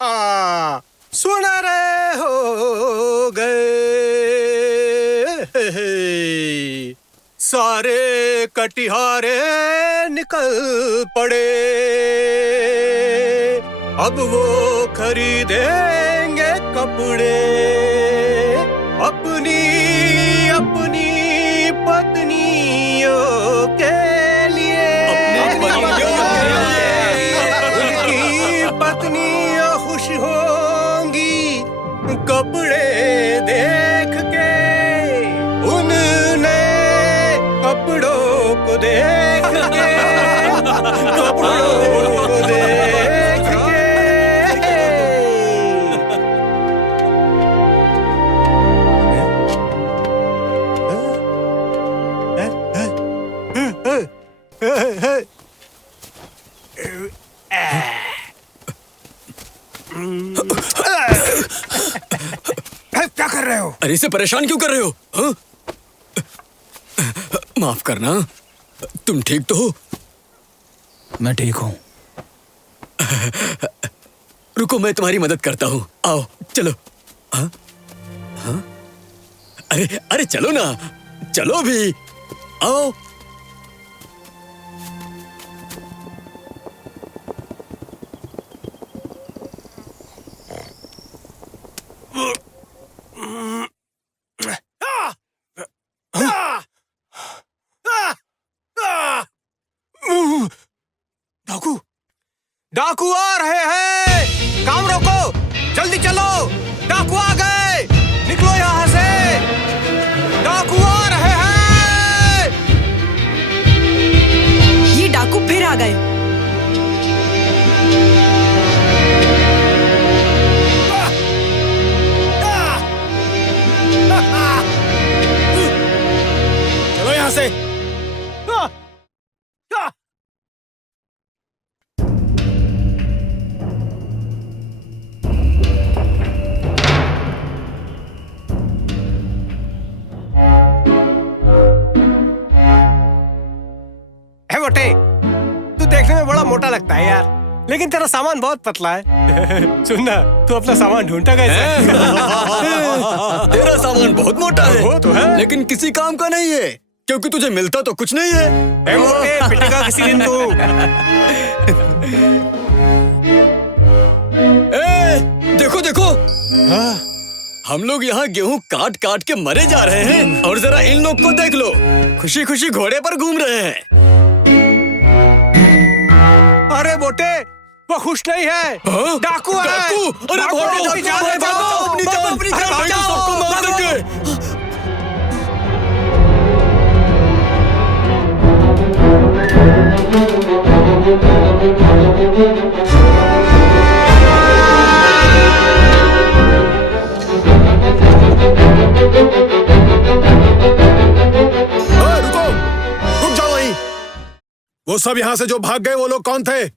सुन रहे हो गए सारे कटिहारे निकल पड़े, अब वो खरीदेंगे कपड़े अपनी अपनी पत्नियों के लिए। उनकी पत्नियां खुश होंगी कपड़े देख के, उन नए कपड़ों को देख के, कपड़ों को देख के। क्या कर रहे हो? अरे इसे परेशान क्यों कर रहे हो? हाँ? माफ करना, तुम ठीक तो हो? मैं ठीक हूँ। रुको, मैं तुम्हारी मदद करता हूँ। आओ चलो। हाँ? हाँ? अरे अरे चलो ना, चलो भी, आओ। डाकू डाकू आ रहे हैं, काम रोको, जल्दी चलो, डाकू आ गए, निकलो यहाँ से, डाकू आ रहे हैं। ये डाकू फिर आ गए। चलो यहाँ से। मोटे, तू देखने में बड़ा मोटा लगता है यार, लेकिन तेरा सामान बहुत पतला है। सुनना, तू अपना सामान ढूंढता कैसे? तेरा सामान बहुत मोटा है। वो तो है, लेकिन किसी काम का नहीं है, क्योंकि तुझे मिलता तो कुछ नहीं है। ए मोटे, पिटेगा किसी दिन तू। देखो देखो, हम लोग यहाँ गेहूं काट काट के मरे जा रहे हैं, और जरा इन लोग को देख लो, खुशी खुशी घोड़े पर घूम रहे हैं। अरे मोटे, वो खुश नहीं है। डाकू है। अरे भागो, अपनी जान बचाओ, सबको मार देंगे। रुको, रुक जाओ वहीं। वो सब यहाँ से जो भाग गए, वो लोग कौन थे?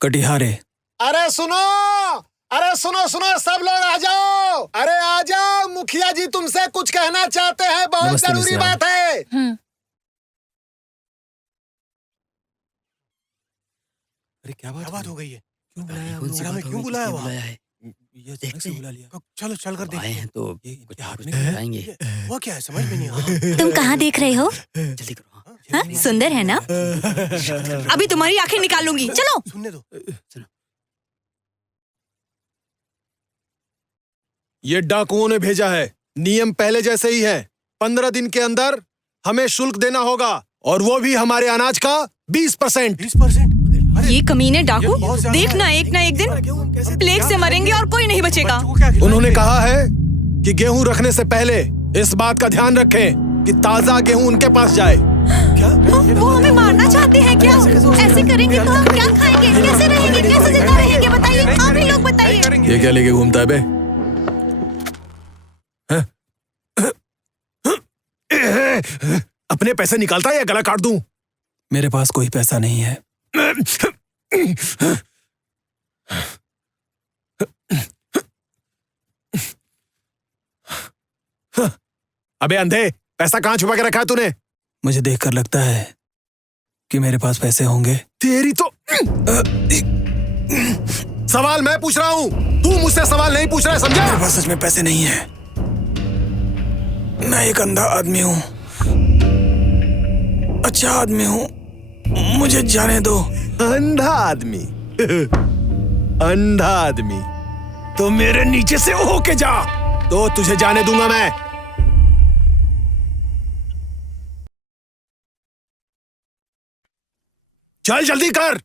कटिहारे। अरे सुनो, अरे सुनो सुनो, सब लोग आ जाओ, अरे आ जाओ, मुखिया जी तुमसे कुछ कहना चाहते हैं, बहुत जरूरी बात है। अरे क्या बात हो गई है? क्यों बुलाया वहाँ? ये अचानक से बुला लिया। चलो चल कर देखते हैं। तो कुछ हाथ में बताएंगे। वो क्या है, समझ में नहीं आ। तुम कहाँ देख रहे हो? जल्दी करो। हाँ? सुंदर है ना? अभी तुम्हारी आंखें निकालूंगी, चलो। सुनने दो। ये डाकुओं ने भेजा है, नियम पहले जैसे ही है। 15 दिन के अंदर हमें शुल्क देना होगा, और वो भी हमारे अनाज का 20%। 20%? ये कमीने डाकू, देखना एक ना एक दिन प्लेग से मरेंगे और कोई नहीं बचेगा। उन्होंने कहा है कि गेहूं रखने से पहले इस बात का ध्यान रखें कि ताजा गेहूं उनके पास जाए। क्या? वो हमें मारना चाहते हैं क्या? ऐसे करेंगे तो हम क्या खाएंगे, कैसे रहेंगे, कैसे जिंदा रहेंगे, बताइए, आप ही लोग बताइए। ये क्या लेके घूमता है बे? अपने पैसे निकालता है या गला काट दूं? मेरे पास कोई पैसा नहीं है। अबे अंधे, पैसा कहाँ छुपा के रखा है तूने? मुझे देखकर लगता है कि मेरे पास पैसे होंगे। तेरी तो सवाल मैं पूछ रहा हूँ, तू मुझसे सवाल नहीं पूछ रहा है, समझा? मेरे पास सच में पैसे नहीं है। मैं एक अंधा आदमी हूँ, अच्छा आदमी हूँ, मुझे जाने दो। अंधा आदमी अंधा आदमी तो मेरे नीचे से होके जा, तो तुझे जाने दूंगा मैं। चल जल्दी कर।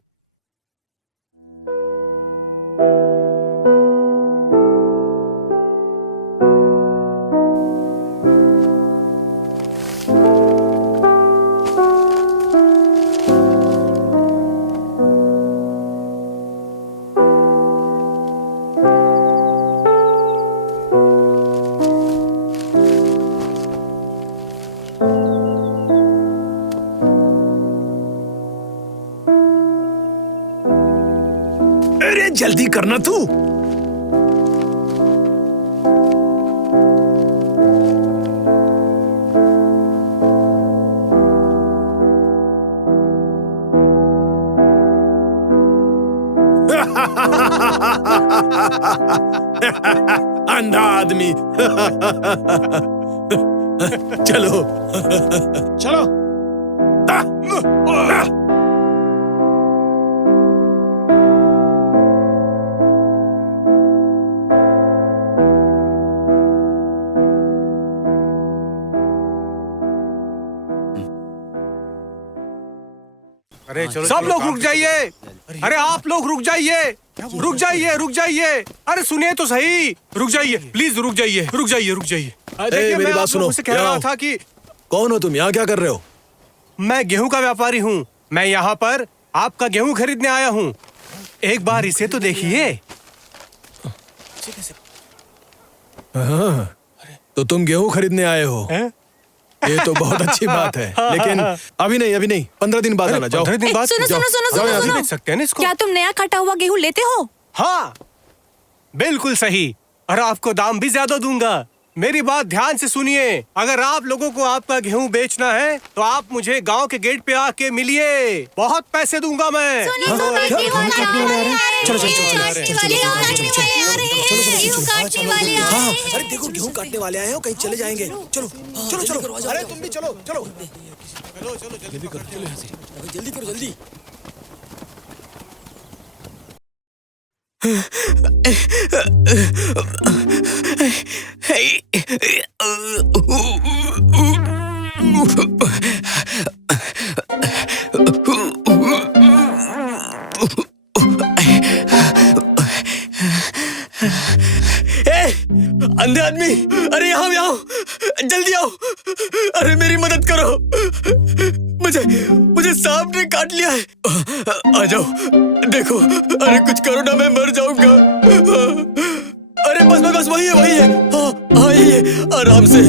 अरे जल्दी करना तू। अंधा आदमी। चलो चलो। अरे चलो, सब लोग रुक जाइए। अरे आप लोग रुक जाइए, रुक जाइए, रुक जाइए। अरे सुनिए तो सही, रुक जाइए प्लीज, रुक जाइए, रुक जाइए, रुक जाइए। देखिए, मेरी मैं बात आप सुनो, लोगों से कह रहा था कि कौन हो तुम? यहाँ क्या कर रहे हो? मैं गेहूं का व्यापारी हूँ। मैं यहाँ पर आपका गेहूं खरीदने आया हूँ। एक बार इसे तो देखिए। हाँ, तो तुम गेहूं खरीदने आए हो? ये तो बहुत अच्छी बात है, लेकिन अभी नहीं, 15 दिन बाद आना। जाओ। 15 दिन बाद सुनो जाओ। सुनो सुनो जाओ, सुनो अभी सुनो। बेच सकते हैं ना इसको। क्या तुम नया काटा हुआ गेहूं लेते हो? हाँ बिल्कुल सही, और आपको दाम भी ज्यादा दूंगा। मेरी बात ध्यान से सुनिए। अगर आप लोगों को आपका गेहूं बेचना है तो आप मुझे गांव के गेट पे आके मिलिए, बहुत पैसे दूंगा मैं। अरे देखो गेहूं काटने वाले आए हो, कहीं चले जाएंगे। चलो चलो चलो। अरे तुम भी चलो चलो। जल्दी करो जल्दी। अंधे आदमी, अरे यहाँ आओ, जल्दी आओ। अरे मेरी मदद करो, मुझे सांप ने काट लिया है। आ जाओ, देखो, अरे कुछ करो ना, मैं मर जाऊंगा। अरे बस वही है। हाँ यही है, आराम से।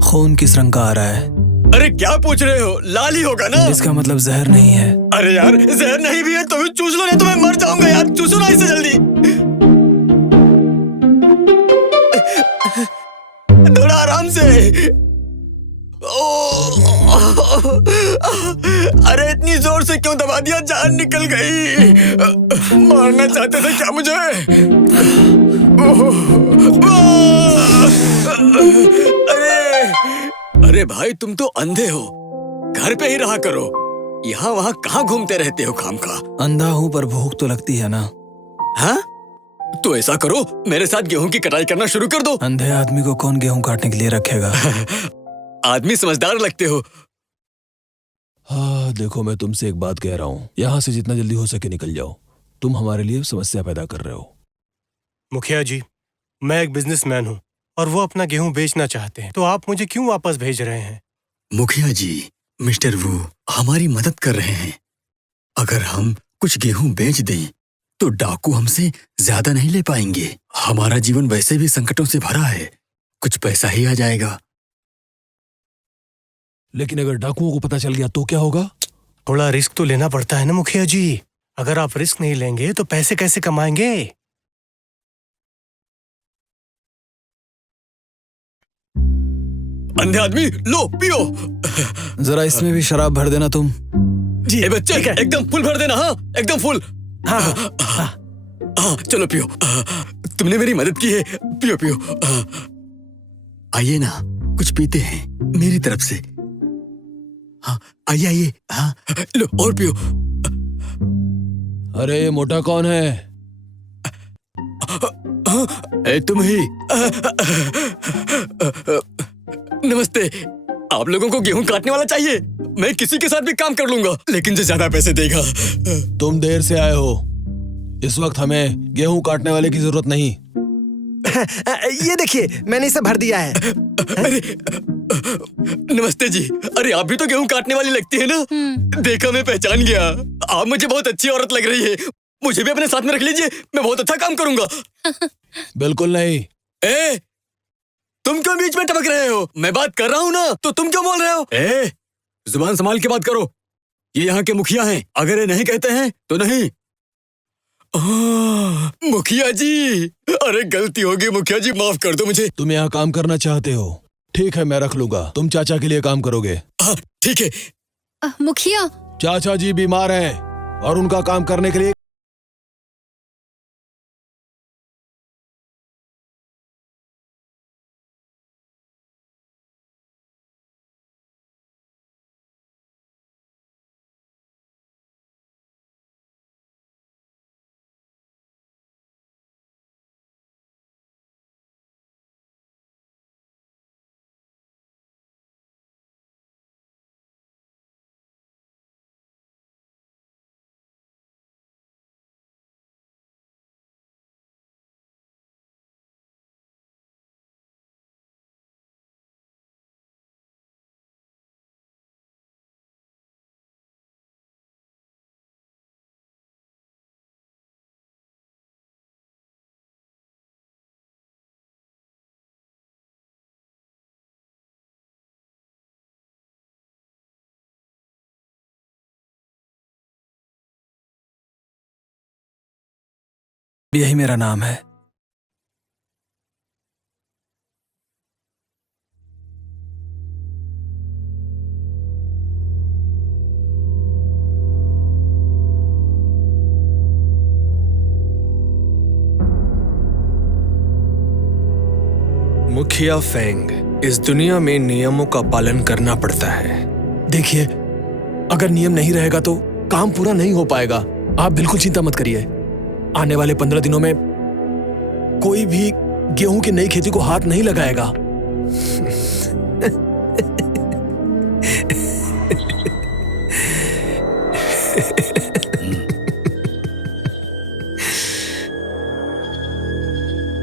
खून किस रंग का आ रहा है? अरे क्या पूछ रहे हो, लाल ही होगा ना। इसका मतलब जहर नहीं है। अरे यार, जहर नहीं भी है तो भी चूस लो, नहीं तो मैं मर जाऊंगा यार। चूसो ना इसे जल्दी, थोड़ा आराम से। अरे इतनी जोर से क्यों दबा दिया, जान निकल गई। मारना चाहते थे क्या मुझे? अरे भाई, तुम तो अंधे हो, घर पे ही रहा करो। यहाँ वहाँ कहाँ घूमते रहते हो खामखा? अंधा हूँ पर भूख तो लगती है ना। हाँ, तो ऐसा करो, मेरे साथ गेहूं की कटाई करना शुरू कर दो। अंधे आदमी को कौन गेहूं काटने के लिए रखेगा? आदमी समझदार लगते हो। हाँ देखो, मैं तुमसे एक बात कह रहा हूँ, यहाँ से जितना जल्दी हो सके निकल जाओ। तुम हमारे लिए समस्या पैदा कर रहे हो। मुखिया जी, मैं एक बिजनेसमैन हूँ और वो अपना गेहूं बेचना चाहते हैं, तो आप मुझे क्यों वापस भेज रहे हैं? मुखिया जी, मिस्टर वू हमारी मदद कर रहे हैं। अगर हम कुछ गेहूं बेच दें तो डाकू हमसे ज्यादा नहीं ले पाएंगे। हमारा जीवन वैसे भी संकटों से भरा है, कुछ पैसा ही आ जाएगा। लेकिन अगर डाकुओं को पता चल गया तो क्या होगा? थोड़ा रिस्क तो लेना पड़ता है ना मुखिया जी। अगर आप रिस्क नहीं लेंगे तो पैसे कैसे कमाएंगे? अंधे आदमी, लो पियो। जरा इसमें भी शराब भर देना तुम। जी ए बच्चे ठीक है। एकदम फुल भर देना, हाँ एकदम फुल। हाँ हाँ चलो पियो। तुमने मेरी मदद की है, पियो पियो। आइए ना, कुछ पीते हैं मेरी तरफ से। हाँ आइए आइए। हाँ लो और पियो। अरे ये मोटा कौन है? तुम ही। नमस्ते। आप लोगों को गेहूं काटने वाला चाहिए? मैं किसी के साथ भी काम कर लूंगा, लेकिन जो ज्यादा पैसे देगा। तुम देर से आए हो, इस वक्त हमें गेहूं काटने वाले की जरूरत नहीं। ये देखिए, मैंने इसे भर दिया है। अरे नमस्ते जी। अरे आप भी तो गेहूं काटने वाली लगती है ना? देखा, मैं पहचान गया। आप मुझे बहुत अच्छी औरत लग रही है। मुझे भी अपने साथ में रख लीजिए, मैं बहुत अच्छा काम करूंगा। बिल्कुल नहीं। ए, तुम क्यों बीच में टपक रहे हो? मैं बात कर रहा हूँ ना, तो तुम क्यों बोल रहे हो? ए, जुबान संभाल के बात करो। ये यहाँ के मुखिया हैं, अगर ये नहीं कहते हैं तो नहीं। मुखिया जी, अरे गलती होगी मुखिया जी, माफ कर दो मुझे। तुम यहाँ काम करना चाहते हो? ठीक है, मैं रख लूंगा। तुम चाचा के लिए काम करोगे। ठीक है। मुखिया, चाचा जी बीमार हैं और उनका काम करने के लिए यही मेरा नाम है। मुखिया फेंग, इस दुनिया में नियमों का पालन करना पड़ता है। देखिए, अगर नियम नहीं रहेगा तो काम पूरा नहीं हो पाएगा। आप बिल्कुल चिंता मत करिए। आने वाले 15 दिनों में कोई भी गेहूं की नई खेती को हाथ नहीं लगाएगा।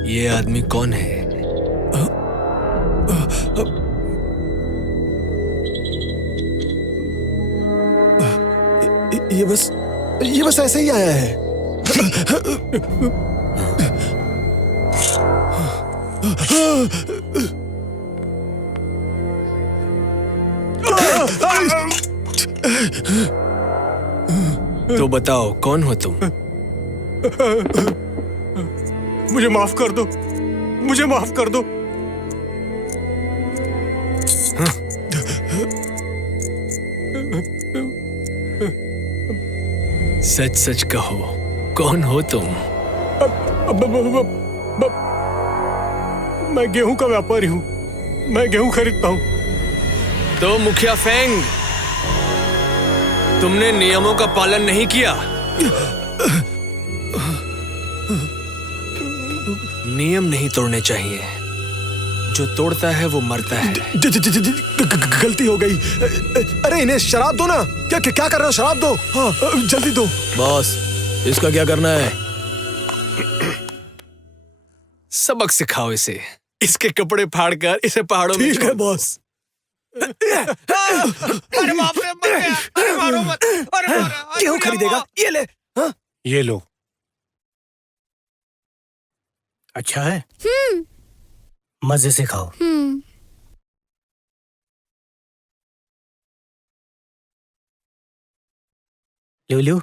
ये आदमी कौन है? ये बस ऐसे ही आया है। तो बताओ, कौन हो तुम? मुझे माफ कर दो, मुझे माफ कर दो। सच सच कहो, कौन हो तुम? मैं गेहूं का व्यापारी हूं, मैं गेहूं खरीदता हूं। तो मुखिया फेंग, तुमने नियमों का पालन नहीं किया। नियम नहीं तोड़ने चाहिए, जो तोड़ता है वो मरता है। गलती हो गई। अरे इन्हें शराब दो ना। क्या क्या कर रहे हो? शराब दो। हाँ जल्दी दो। बॉस, इसका क्या करना है? सबक सिखाओ इसे। इसके कपड़े फाड़कर इसे पहाड़ों में ठीक है बॉस। अरे बाप रे, मर गया। अरे मारो मत। अरे मारो। गेहूं खरीदेगा? ये ले। हाँ? ये लो। अच्छा है, मजे से खाओ। लुलु,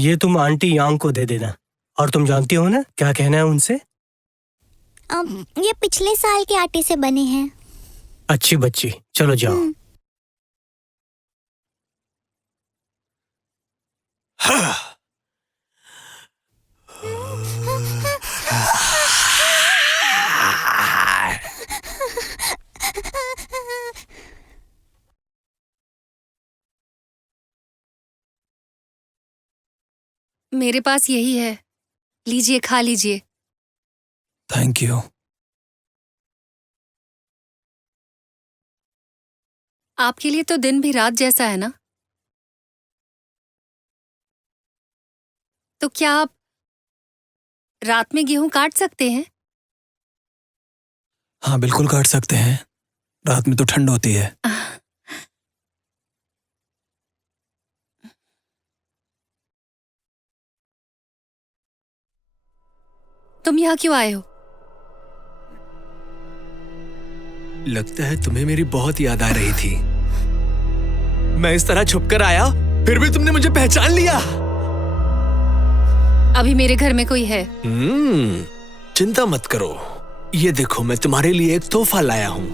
ये तुम आंटी यांग को दे देना। और तुम जानती हो ना क्या कहना है उनसे? ये पिछले साल के आटे से बने हैं। अच्छी बच्ची, चलो जाओ। मेरे पास यही है, लीजिए, खा लीजिए। Thank you. आपके लिए तो दिन भी रात जैसा है ना? तो क्या आप रात में गेहूं काट सकते हैं? हाँ, बिल्कुल काट सकते हैं। रात में तो ठंड होती है। तुम यहाँ क्यों आए हो? लगता है तुम्हें मेरी बहुत याद आ रही थी। मैं इस तरह छुपकर आया, फिर भी तुमने मुझे पहचान लिया। अभी मेरे घर में कोई है। चिंता मत करो। ये देखो, मैं तुम्हारे लिए एक तोहफा लाया हूँ।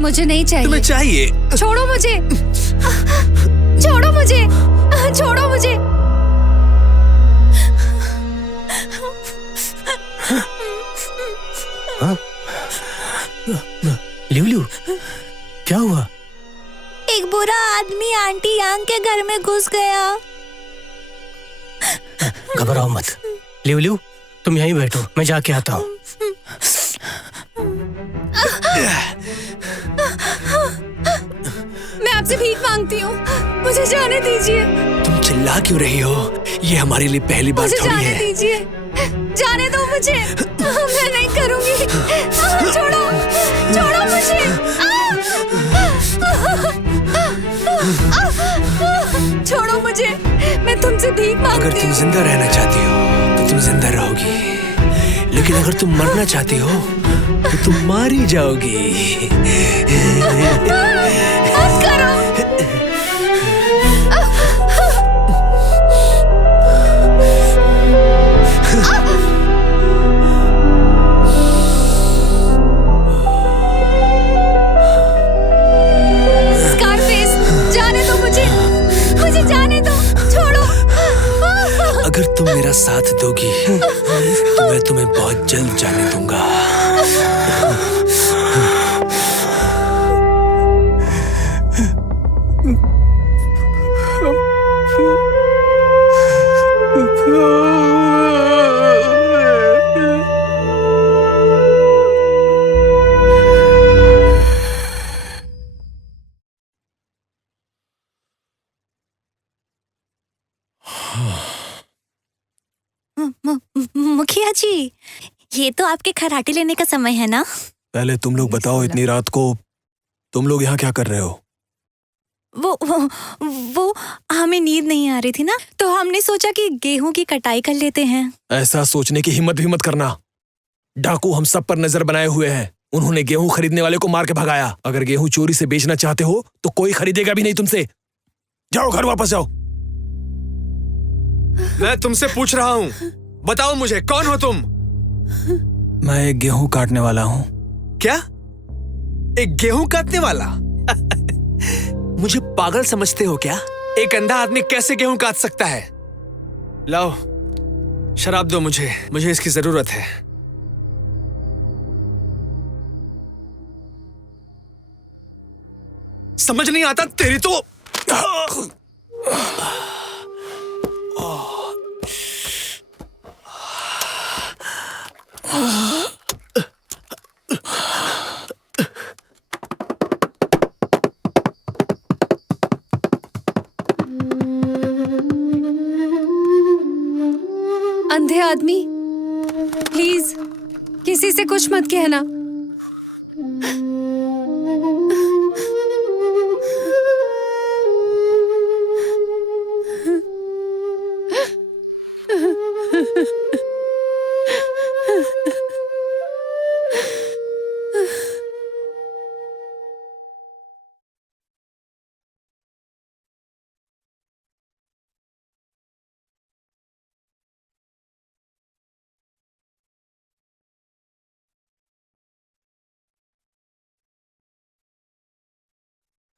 मुझे नहीं चाहिए। तुम्हें चाहिए? छोड़ो मुझे। छोड़ो मुझे। छोड़ो मुझे। लिवलिव, क्या हुआ? एक बुरा आदमी आंटी यांग के घर में घुस गया। घबराओ मत। लिवलिव, तुम यहीं बैठो, मैं जाके आता हूँ। मैं आपसे भीख मांगती हूँ, मुझे जाने दीजिए। तुम चिल्ला क्यों रही हो? ये हमारे लिए पहली बार मुझे थोड़ी जाने है। दीजिए, जाने दो मुझे। मैं नहीं करूँगी। छोड़ो, छोड़ो मुझे। छोड़ो मुझे, मैं तुमसे भीख अगर मांगती तुम हूँ। जिंदा रहना चाहती हो तो तुम जिंदा रहोगी, लेकिन अगर तुम मरना चाहती हो तो तुम मारी जाओगी। मत करो। स्कारफेस, जाने दो मुझे, मुझे जाने दो, छोड़ो। अगर तुम मेरा साथ दोगी तो मैं तुम्हें बहुत जल्द जाने दूंगा। मुखिया जी, ये तो आपके खराटे लेने का समय है ना? पहले तुम लोग बताओ, इतनी रात को तुम लोग यहाँ क्या कर रहे हो? वो हमें नींद नहीं आ रही थी ना, तो हमने सोचा कि गेहूं की कटाई कर लेते हैं। ऐसा सोचने की हिम्मत भी मत करना। डाकू हम सब पर नजर बनाए हुए हैं। उन्होंने गेहूं खरीदने वाले को मार के भगाया। अगर गेहूं चोरी से बेचना चाहते हो तो कोई खरीदेगा भी नहीं तुमसे। जाओ, घर वापस जाओ। मैं तुमसे पूछ रहा हूँ, बताओ मुझे, कौन हो तुम? मैं एक गेहूं काटने वाला हूँ। क्या? एक गेहूं काटने वाला? मुझे पागल समझते हो क्या? एक अंधा आदमी कैसे गेहूं काट सकता है? लाओ, शराब दो मुझे इसकी जरूरत है। समझ नहीं आता तेरी तो। अंधे आदमी, प्लीज किसी से कुछ मत कहना।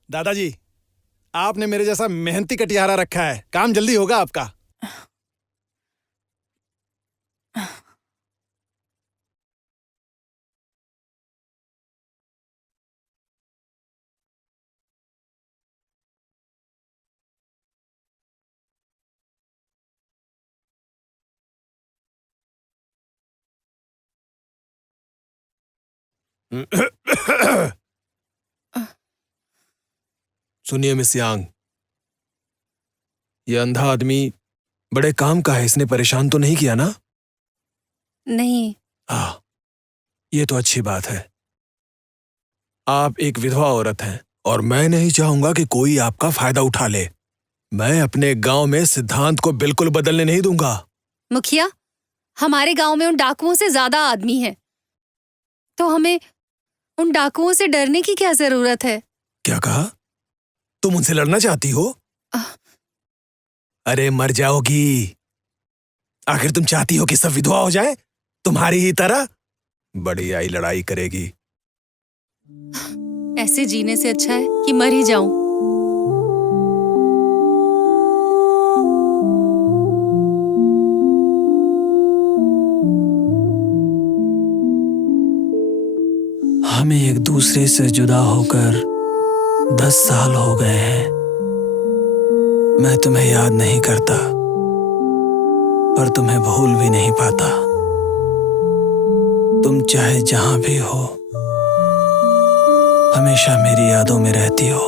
दादाजी, आपने मेरे जैसा मेहनती कटियारा रखा है, काम जल्दी होगा आपका। सुनिए मिस यांग, ये अंधा आदमी बड़े काम का है, इसने परेशान तो नहीं किया ना? नहीं। हाँ, ये तो अच्छी बात है। आप एक विधवा औरत हैं और मैं नहीं चाहूंगा कि कोई आपका फायदा उठा ले। मैं अपने गांव में सिद्धांत को बिल्कुल बदलने नहीं दूंगा। मुखिया, हमारे गांव में उन डाकुओं से ज्यादा आदमी हैं, तो हमें उन डाकुओं से डरने की क्या जरूरत है? क्या कहा? तुम उनसे लड़ना चाहती हो? अरे मर जाओगी। आखिर तुम चाहती हो कि सब विधवा हो जाए तुम्हारी ही तरह? बड़ी आई लड़ाई करेगी। ऐसे जीने से अच्छा है कि मर ही जाऊं। हमें एक दूसरे से जुदा होकर 10 साल हो गए हैं। मैं तुम्हें याद नहीं करता, पर तुम्हें भूल भी नहीं पाता। तुम चाहे जहां भी हो, हमेशा मेरी यादों में रहती हो।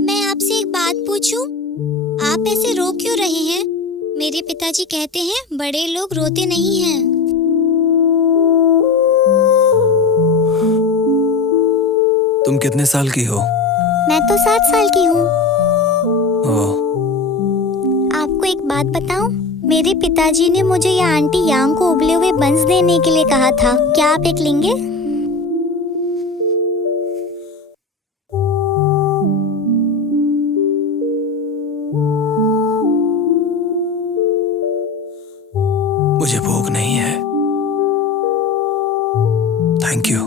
मैं आपसे एक बात पूछूं? आप ऐसे रो क्यों रहे हैं? मेरे पिताजी कहते हैं बड़े लोग रोते नहीं हैं। तुम कितने साल की हो? मैं तो 7 साल की हूँ। ओह, आपको एक बात बताऊं? मेरे पिताजी ने मुझे या आंटी यांग को उबले हुए बंस देने के लिए कहा था। क्या आप एक लेंगे? मुझे भूख नहीं है। Thank you.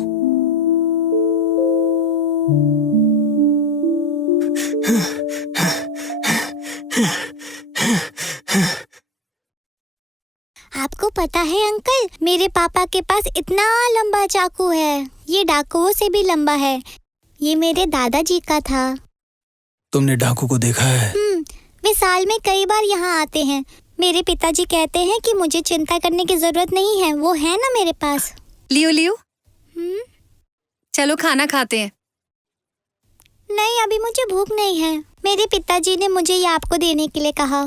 आपको पता है अंकल, मेरे पापा के पास इतना लंबा चाकू है। ये डाकुओं से भी लंबा है। ये मेरे दादाजी का था। तुमने डाकू को देखा है? वे साल में कई बार यहाँ आते हैं। मेरे पिताजी कहते हैं कि मुझे चिंता करने की जरूरत नहीं है, वो है ना मेरे पास। लियो लियो, चलो खाना खाते हैं। नहीं, अभी मुझे भूख नहीं है। मेरे पिताजी ने मुझे ये आपको देने के लिए कहा।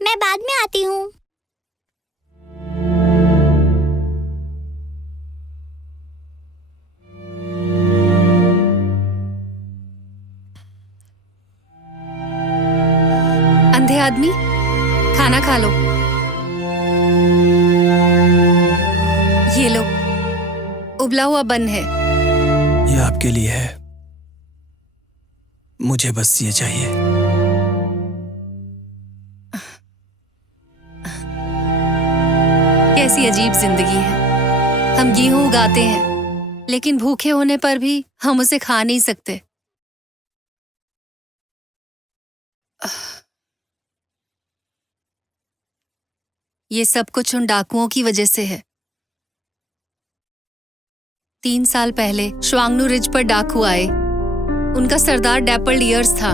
मैं बाद में आती हूँ। अंधे आदमी, खाना खा लो। ये लो, उबला हुआ बन है। ये आपके लिए है। मुझे बस ये चाहिए। कैसी अजीब जिंदगी है। हम गेहूं उगाते हैं, लेकिन भूखे होने पर भी हम उसे खा नहीं सकते। ये सब कुछ उन डाकुओं की वजह से है। 3 साल पहले श्वांगनू रिज पर डाकू आए। उनका सरदार डैपल ईयर्स था,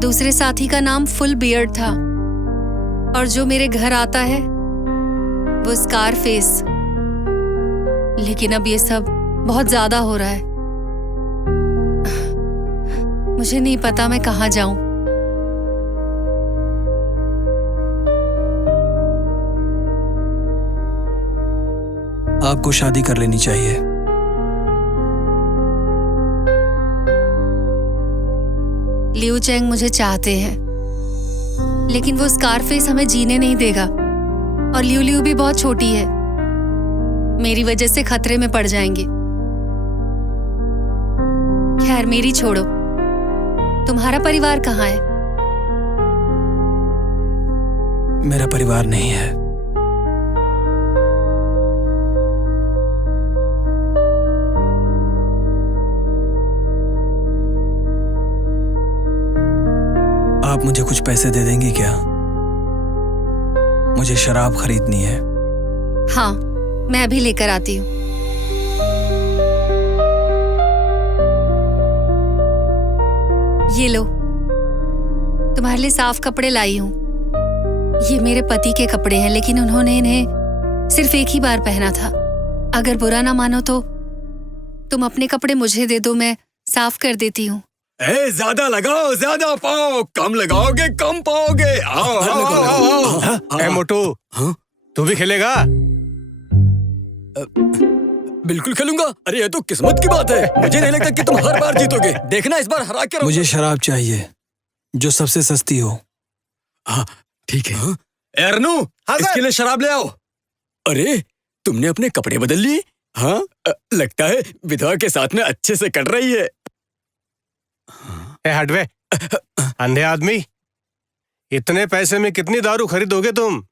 दूसरे साथी का नाम फुल बियर्ड था, और जो मेरे घर आता है वो स्कार फेस। लेकिन अब ये सब बहुत ज्यादा हो रहा है। मुझे नहीं पता मैं कहाँ जाऊं। आपको शादी कर लेनी चाहिए। लियू चेंग मुझे चाहते हैं, लेकिन वो स्कारफेस हमें जीने नहीं देगा। और लियू लियू भी बहुत छोटी है, मेरी वजह से खतरे में पड़ जाएंगे। खैर, मेरी छोड़ो। तुम्हारा परिवार कहाँ है? मेरा परिवार नहीं है। आप मुझे कुछ पैसे दे देंगे क्या? मुझे शराब खरीदनी है। हाँ, मैं अभी लेकर आती हूँ। ये लो, तुम्हारे लिए साफ कपड़े लाई हूँ। ये मेरे पति के कपड़े हैं, लेकिन उन्होंने इन्हें सिर्फ एक ही बार पहना था। अगर बुरा ना मानो तो तुम अपने कपड़े मुझे दे दो, मैं साफ कर देती हूँ। ज्यादा लगाओ, ज्यादा पाओ, कम लगाओगे कम पाओगे। आओ आओ आओ आओ। ए मोटू, तू भी खेलेगा? बिल्कुल खेलूंगा। अरे ये तो किस्मत की बात है। मुझे नहीं लगता कि तुम हर बार जीतोगे। देखना इस बार हरा के। मुझे शराब चाहिए जो सबसे सस्ती हो। हाँ ठीक है। एरनू, इसके लिए शराब ले आओ। अरे तुमने अपने कपड़े बदल लिए? हाँ, लगता है विधवा के साथ में अच्छे से कट रही है। ए हटवे, अंधे आदमी, इतने पैसे में कितनी दारू खरीदोगे तुम?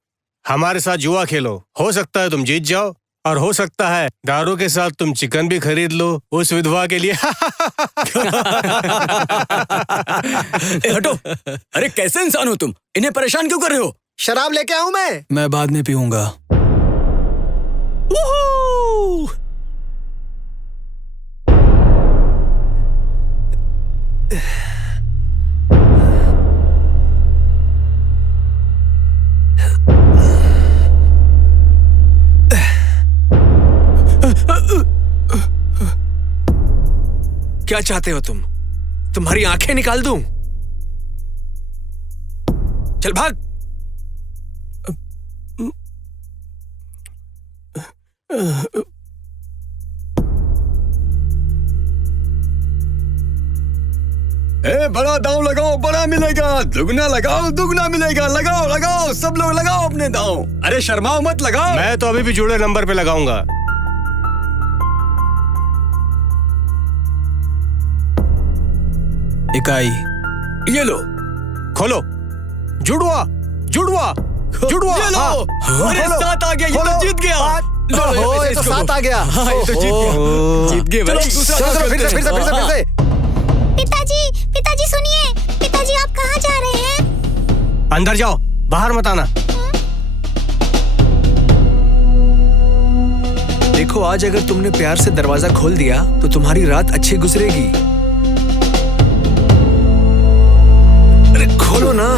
हमारे साथ जुआ खेलो, हो सकता है तुम जीत जाओ, और हो सकता है दारू के साथ तुम चिकन भी खरीद लो उस विधवा के लिए। हटो। अरे कैसे इंसान हो तुम? इन्हें परेशान क्यों कर रहे हो? शराब लेके आऊं मैं? मैं बाद में पीऊंगा। क्या चाहते हो तुम? तुम्हारी आंखें निकाल दूं? चल भाग। बड़ा दांव लगाओ, बड़ा मिलेगा। दुगना लगाओ, दुगना मिलेगा। लगाओ लगाओ, सब लोग लगाओ अपने दांव। अरे शर्माओ मत, लगाओ। मैं तो अभी भी जुड़े नंबर पे लगाऊंगा। इकाई ये लो, खोलो। जुड़वा जुड़वा जुड़वा। ये लो। अरे सात आ गया, ये तो जीत गया। ओहो, ये तो सात आ गया। हाँ, ये तो जीत गए भाई। चलो फिर से। पिताजी सुनिए। पिताजी आप कहाँ जा रहे हैं? अंदर जाओ, बाहर मत आना। देखो, आज अगर तुमने प्यार से दरवाजा खोल दिया तो तुम्हारी रात अच्छी गुजरेगी। अरे खोलो ना।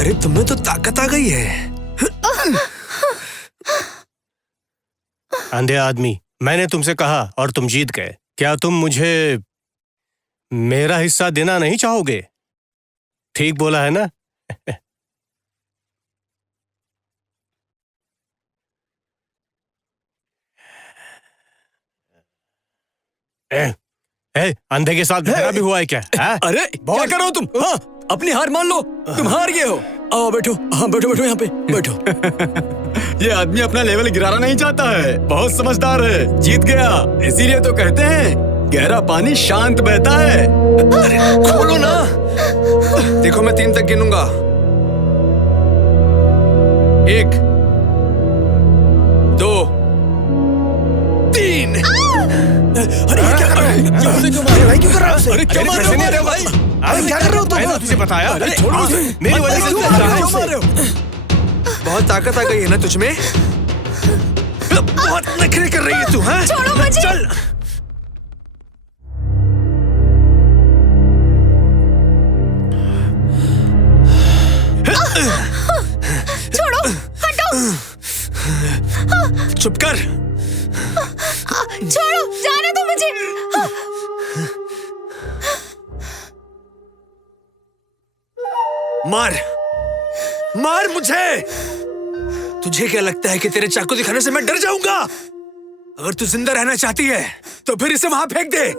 अरे तुम्हें तो ताकत आ गई है। अंधे आदमी, मैंने तुमसे कहा और तुम जीत गए। क्या तुम मुझे मेरा हिस्सा देना नहीं चाहोगे? ठीक बोला है ना? अंधे के साथ मेरा भी हुआ है क्या? अरे क्या कर रहे हो तुम? हाँ, अपनी हार मान लो, तुम हार गए हो। आओ बैठो। हाँ बैठो बैठो, यहाँ पे बैठो। ये आदमी अपना लेवल गिराना नहीं चाहता है, बहुत समझदार है, जीत गया। इसीलिए तो कहते हैं गहरा पानी शांत बहता है। अरे खोलो ना। देखो, मैं 3 तक गिनूंगा। 1 2 3। अरे ये क्या कर रहे हो? भाई क्यों कर रहा है? अरे क्या मार रहे हो भाई? अरे क्या कर रहे हो तुम? मैंने तुझे बताया। अरे छोड़ो उसे। मेरी वजह से क्यों क्यों मार रहे रहा हो? है? क्यों मार रहे हो? बहुत ताकत आ गई है ना तुझमें? बहुत नखरे कर रही है तू, हाँ? छोड़ो मुझे। चल। छोड़ो, हटो। चुप कर। छोड़ो, जाने दो मुझे। मार मार मुझे। तुझे क्या लगता है कि तेरे चाकू दिखाने से मैं डर जाऊंगा? अगर तू जिंदा रहना चाहती है तो फिर इसे वहां फेंक दे।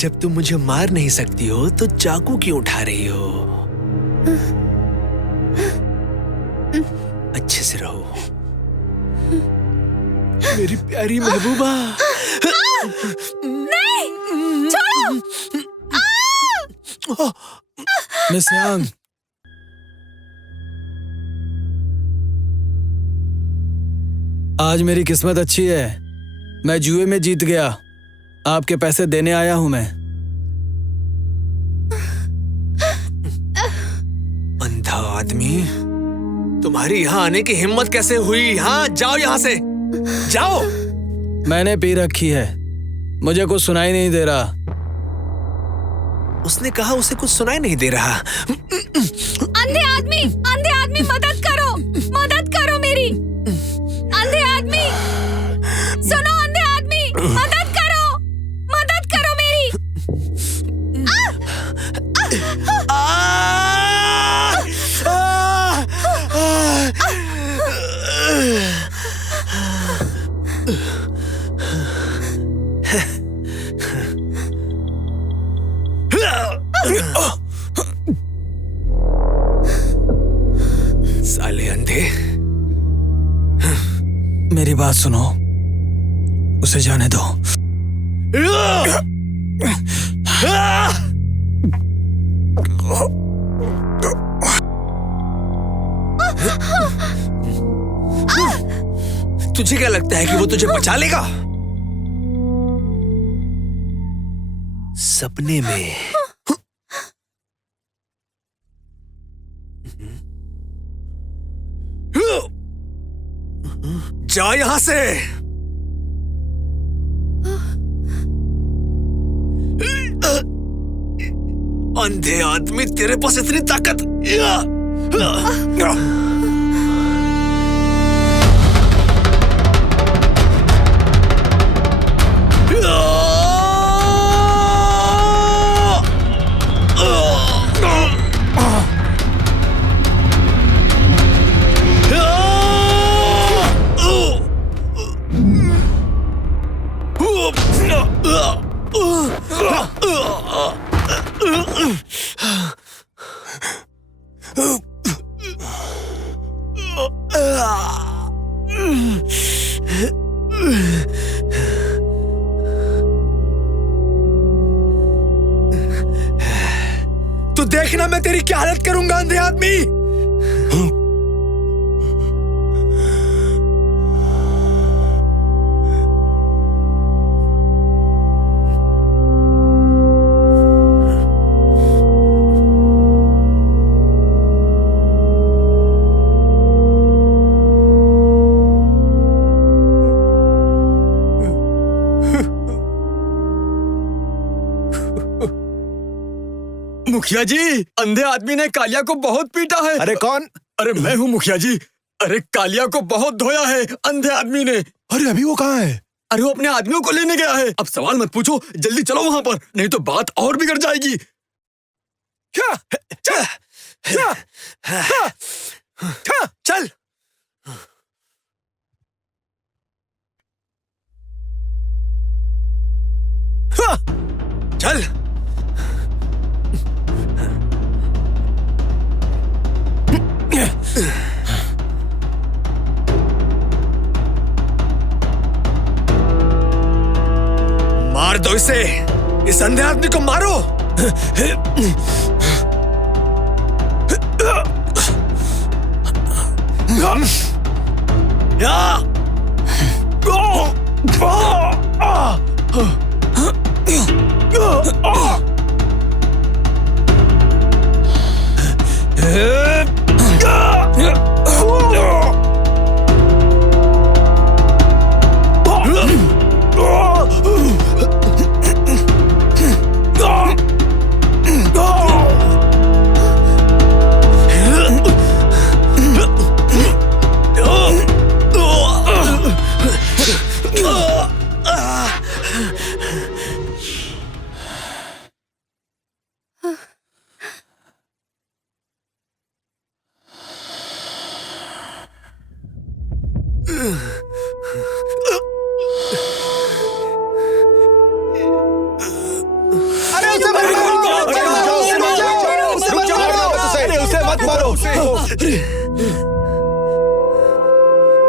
जब तुम मुझे मार नहीं सकती हो तो चाकू क्यों उठा रही हो? अच्छे से रहो मेरी प्यारी महबूबा। नहीं, छोड़ो। मिस यांग, आज मेरी किस्मत अच्छी है। मैं जुए में जीत गया। आपके पैसे देने आया हूं मैं। अंधा आदमी, तुम्हारी यहाँ आने की हिम्मत कैसे हुई? हाँ, जाओ यहाँ से, जाओ। मैंने पी रखी है, मुझे कुछ सुनाई नहीं दे रहा। उसने कहा उसे कुछ सुनाई नहीं दे रहा। अंधे आदमी मदद करो मेरी। अंधे आदमी, सुनो, अंधे आदमी मदद करो मेरी। साले अंधे, मेरी बात सुनो, उसे जाने दो। तुझे क्या लगता है कि वो तुझे बचा लेगा? सपने में। जा यहां से। अंधे आदमी, तेरे पास इतनी ताकत। तो देखना मैं तेरी क्या हालत करूंगा, अंधे आदमी। मुखिया जी, अंधे आदमी ने कालिया को बहुत पीटा है। अरे कौन? अरे मैं हूँ मुखिया जी। अरे कालिया को बहुत धोया है अंधे आदमी ने। अरे अभी वो कहाँ है? अरे वो अपने आदमियों को लेने गया है। अब सवाल मत पूछो, जल्दी चलो वहां पर, नहीं तो बात और बिगड़ जाएगी। क्या? चल। चल। मार दो इसे, इस अंधे आदमी को मारो।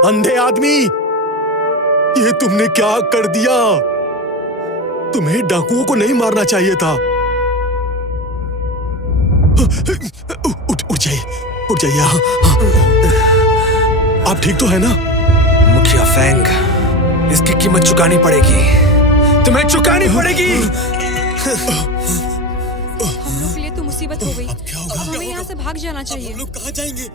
अंधे आदमी, ये तुमने क्या कर दिया? तुम्हें डाकुओं को नहीं मारना चाहिए था। उठ जाइए। हाँ। आप ठीक तो है ना? मुखिया फेंग, इसकी कीमत चुकानी पड़ेगी, तुम्हें चुकानी पड़ेगी। हम लोग के लिए तो मुसीबत हो गई। अब हमें यहाँ से भाग जाना चाहिए। लोग कहाँ जाएंगे?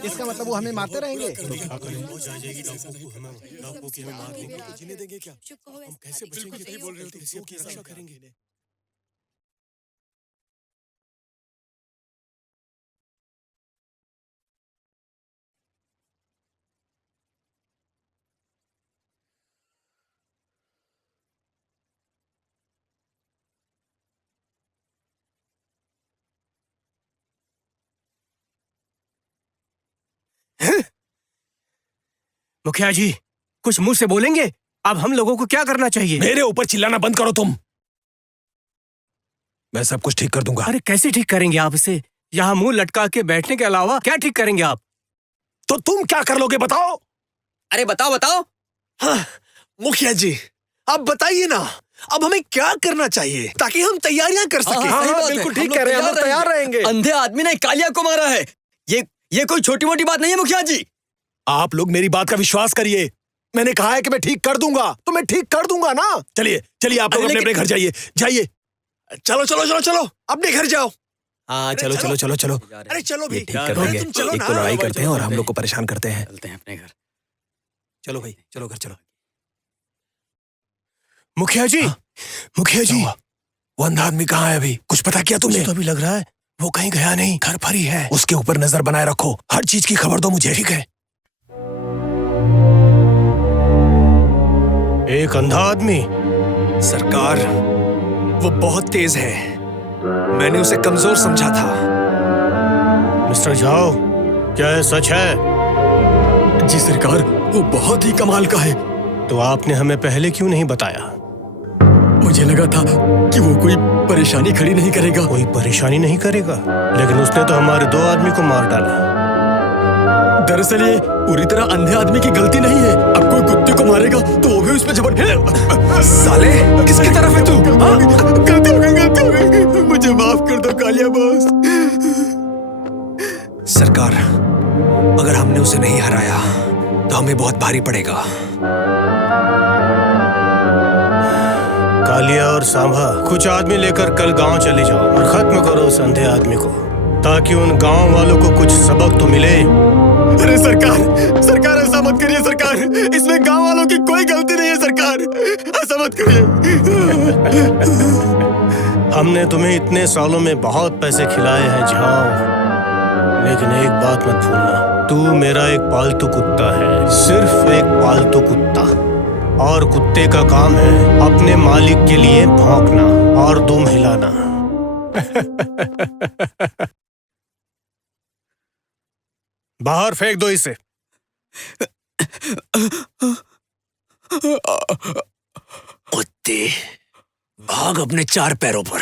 इसका मतलब वो हमें मारते रहेंगे। कैसे बचेंगे? सही बोल रहे हो, तो की रक्षा करेंगे। मुखिया जी, कुछ मुंह से बोलेंगे? अब हम लोगों को क्या करना चाहिए? मेरे ऊपर चिल्लाना बंद करो तुम। मैं सब कुछ ठीक कर दूंगा। अरे कैसे ठीक करेंगे आप इसे? यहाँ मुंह लटका के बैठने के अलावा क्या ठीक करेंगे आप? तो तुम क्या कर लोगे बताओ? अरे बताओ। हाँ, मुखिया जी, आप बताइए ना, अब हमें क्या करना चाहिए ताकि हम तैयारियां कर सकें। हाँ, बिल्कुल ठीक कह रहे हैं, हम लोग तैयार रहेंगे। अंधे आदमी ने कालिया को मारा है। ये कोई छोटी मोटी बात नहीं है मुखिया जी। आप लोग मेरी बात का विश्वास करिए। मैंने कहा है कि मैं ठीक कर दूंगा, तो मैं ठीक कर दूंगा ना। चलिए आप लोग अपने घर जाइए। चलो अपने घर जाओ। हाँ चलो। अरे चलो भी, ठीक कर देंगे। तुम चलो एक ना। तो लड़ाई करते हैं और हम लोग को परेशान करते हैं। चलते हैं अपने घर। चलो भाई, चलो घर चलो। मुखिया जी, वो अंधा आदमी कहाँ है अभी? कुछ पता किया तुमने? तो अभी लग रहा है वो कहीं गया नहीं, घर पर ही है। उसके ऊपर नजर बनाए रखो, हर चीज की खबर दो मुझे, ठीक है? एक अंधा आदमी? सरकार, वो बहुत तेज है, मैंने उसे कमजोर समझा था। मिस्टर झाओ, क्या ये सच है? जी सरकार, वो बहुत ही कमाल का है। तो आपने हमें पहले क्यों नहीं बताया? मुझे लगा था कि वो कोई परेशानी खड़ी नहीं करेगा। कोई परेशानी नहीं करेगा, लेकिन उसने तो हमारे 2 आदमी को मार डाला। दरअसल ये पूरी तरह अंधे आदमी की गलती नहीं है। अब कोई कुत्ते को मारेगा तो वो भी उस पर जबरदस्त। साले, किसकी तरफ है तू? गलती हो गई। मुझे माफ कर दो कालिया बॉस। सरकार, अगर हमने उसे नहीं हराया तो हमें बहुत भारी पड़ेगा। कालिया और सांभा, कुछ आदमी लेकर कल गांव चले जाओ और खत्म करो उस अंधे आदमी को, ताकि उन गांव वालों को कुछ सबक तो मिले। अरे सरकार ऐसा मत करिए सरकार। इसमें गांव वालों की कोई गलती नहीं है सरकार, ऐसा मत करिए। हमने तुम्हें इतने सालों में बहुत पैसे खिलाए हैं झाओ, लेकिन एक बात मत भूलना, तू मेरा एक पालतू कुत्ता है, सिर्फ एक पालतू कुत्ता। और कुत्ते का काम है अपने मालिक के लिए भौंकना और दुम हिलाना। बाहर फेंक दो इसे। कुत्ते, भाग अपने 4 पैरों पर।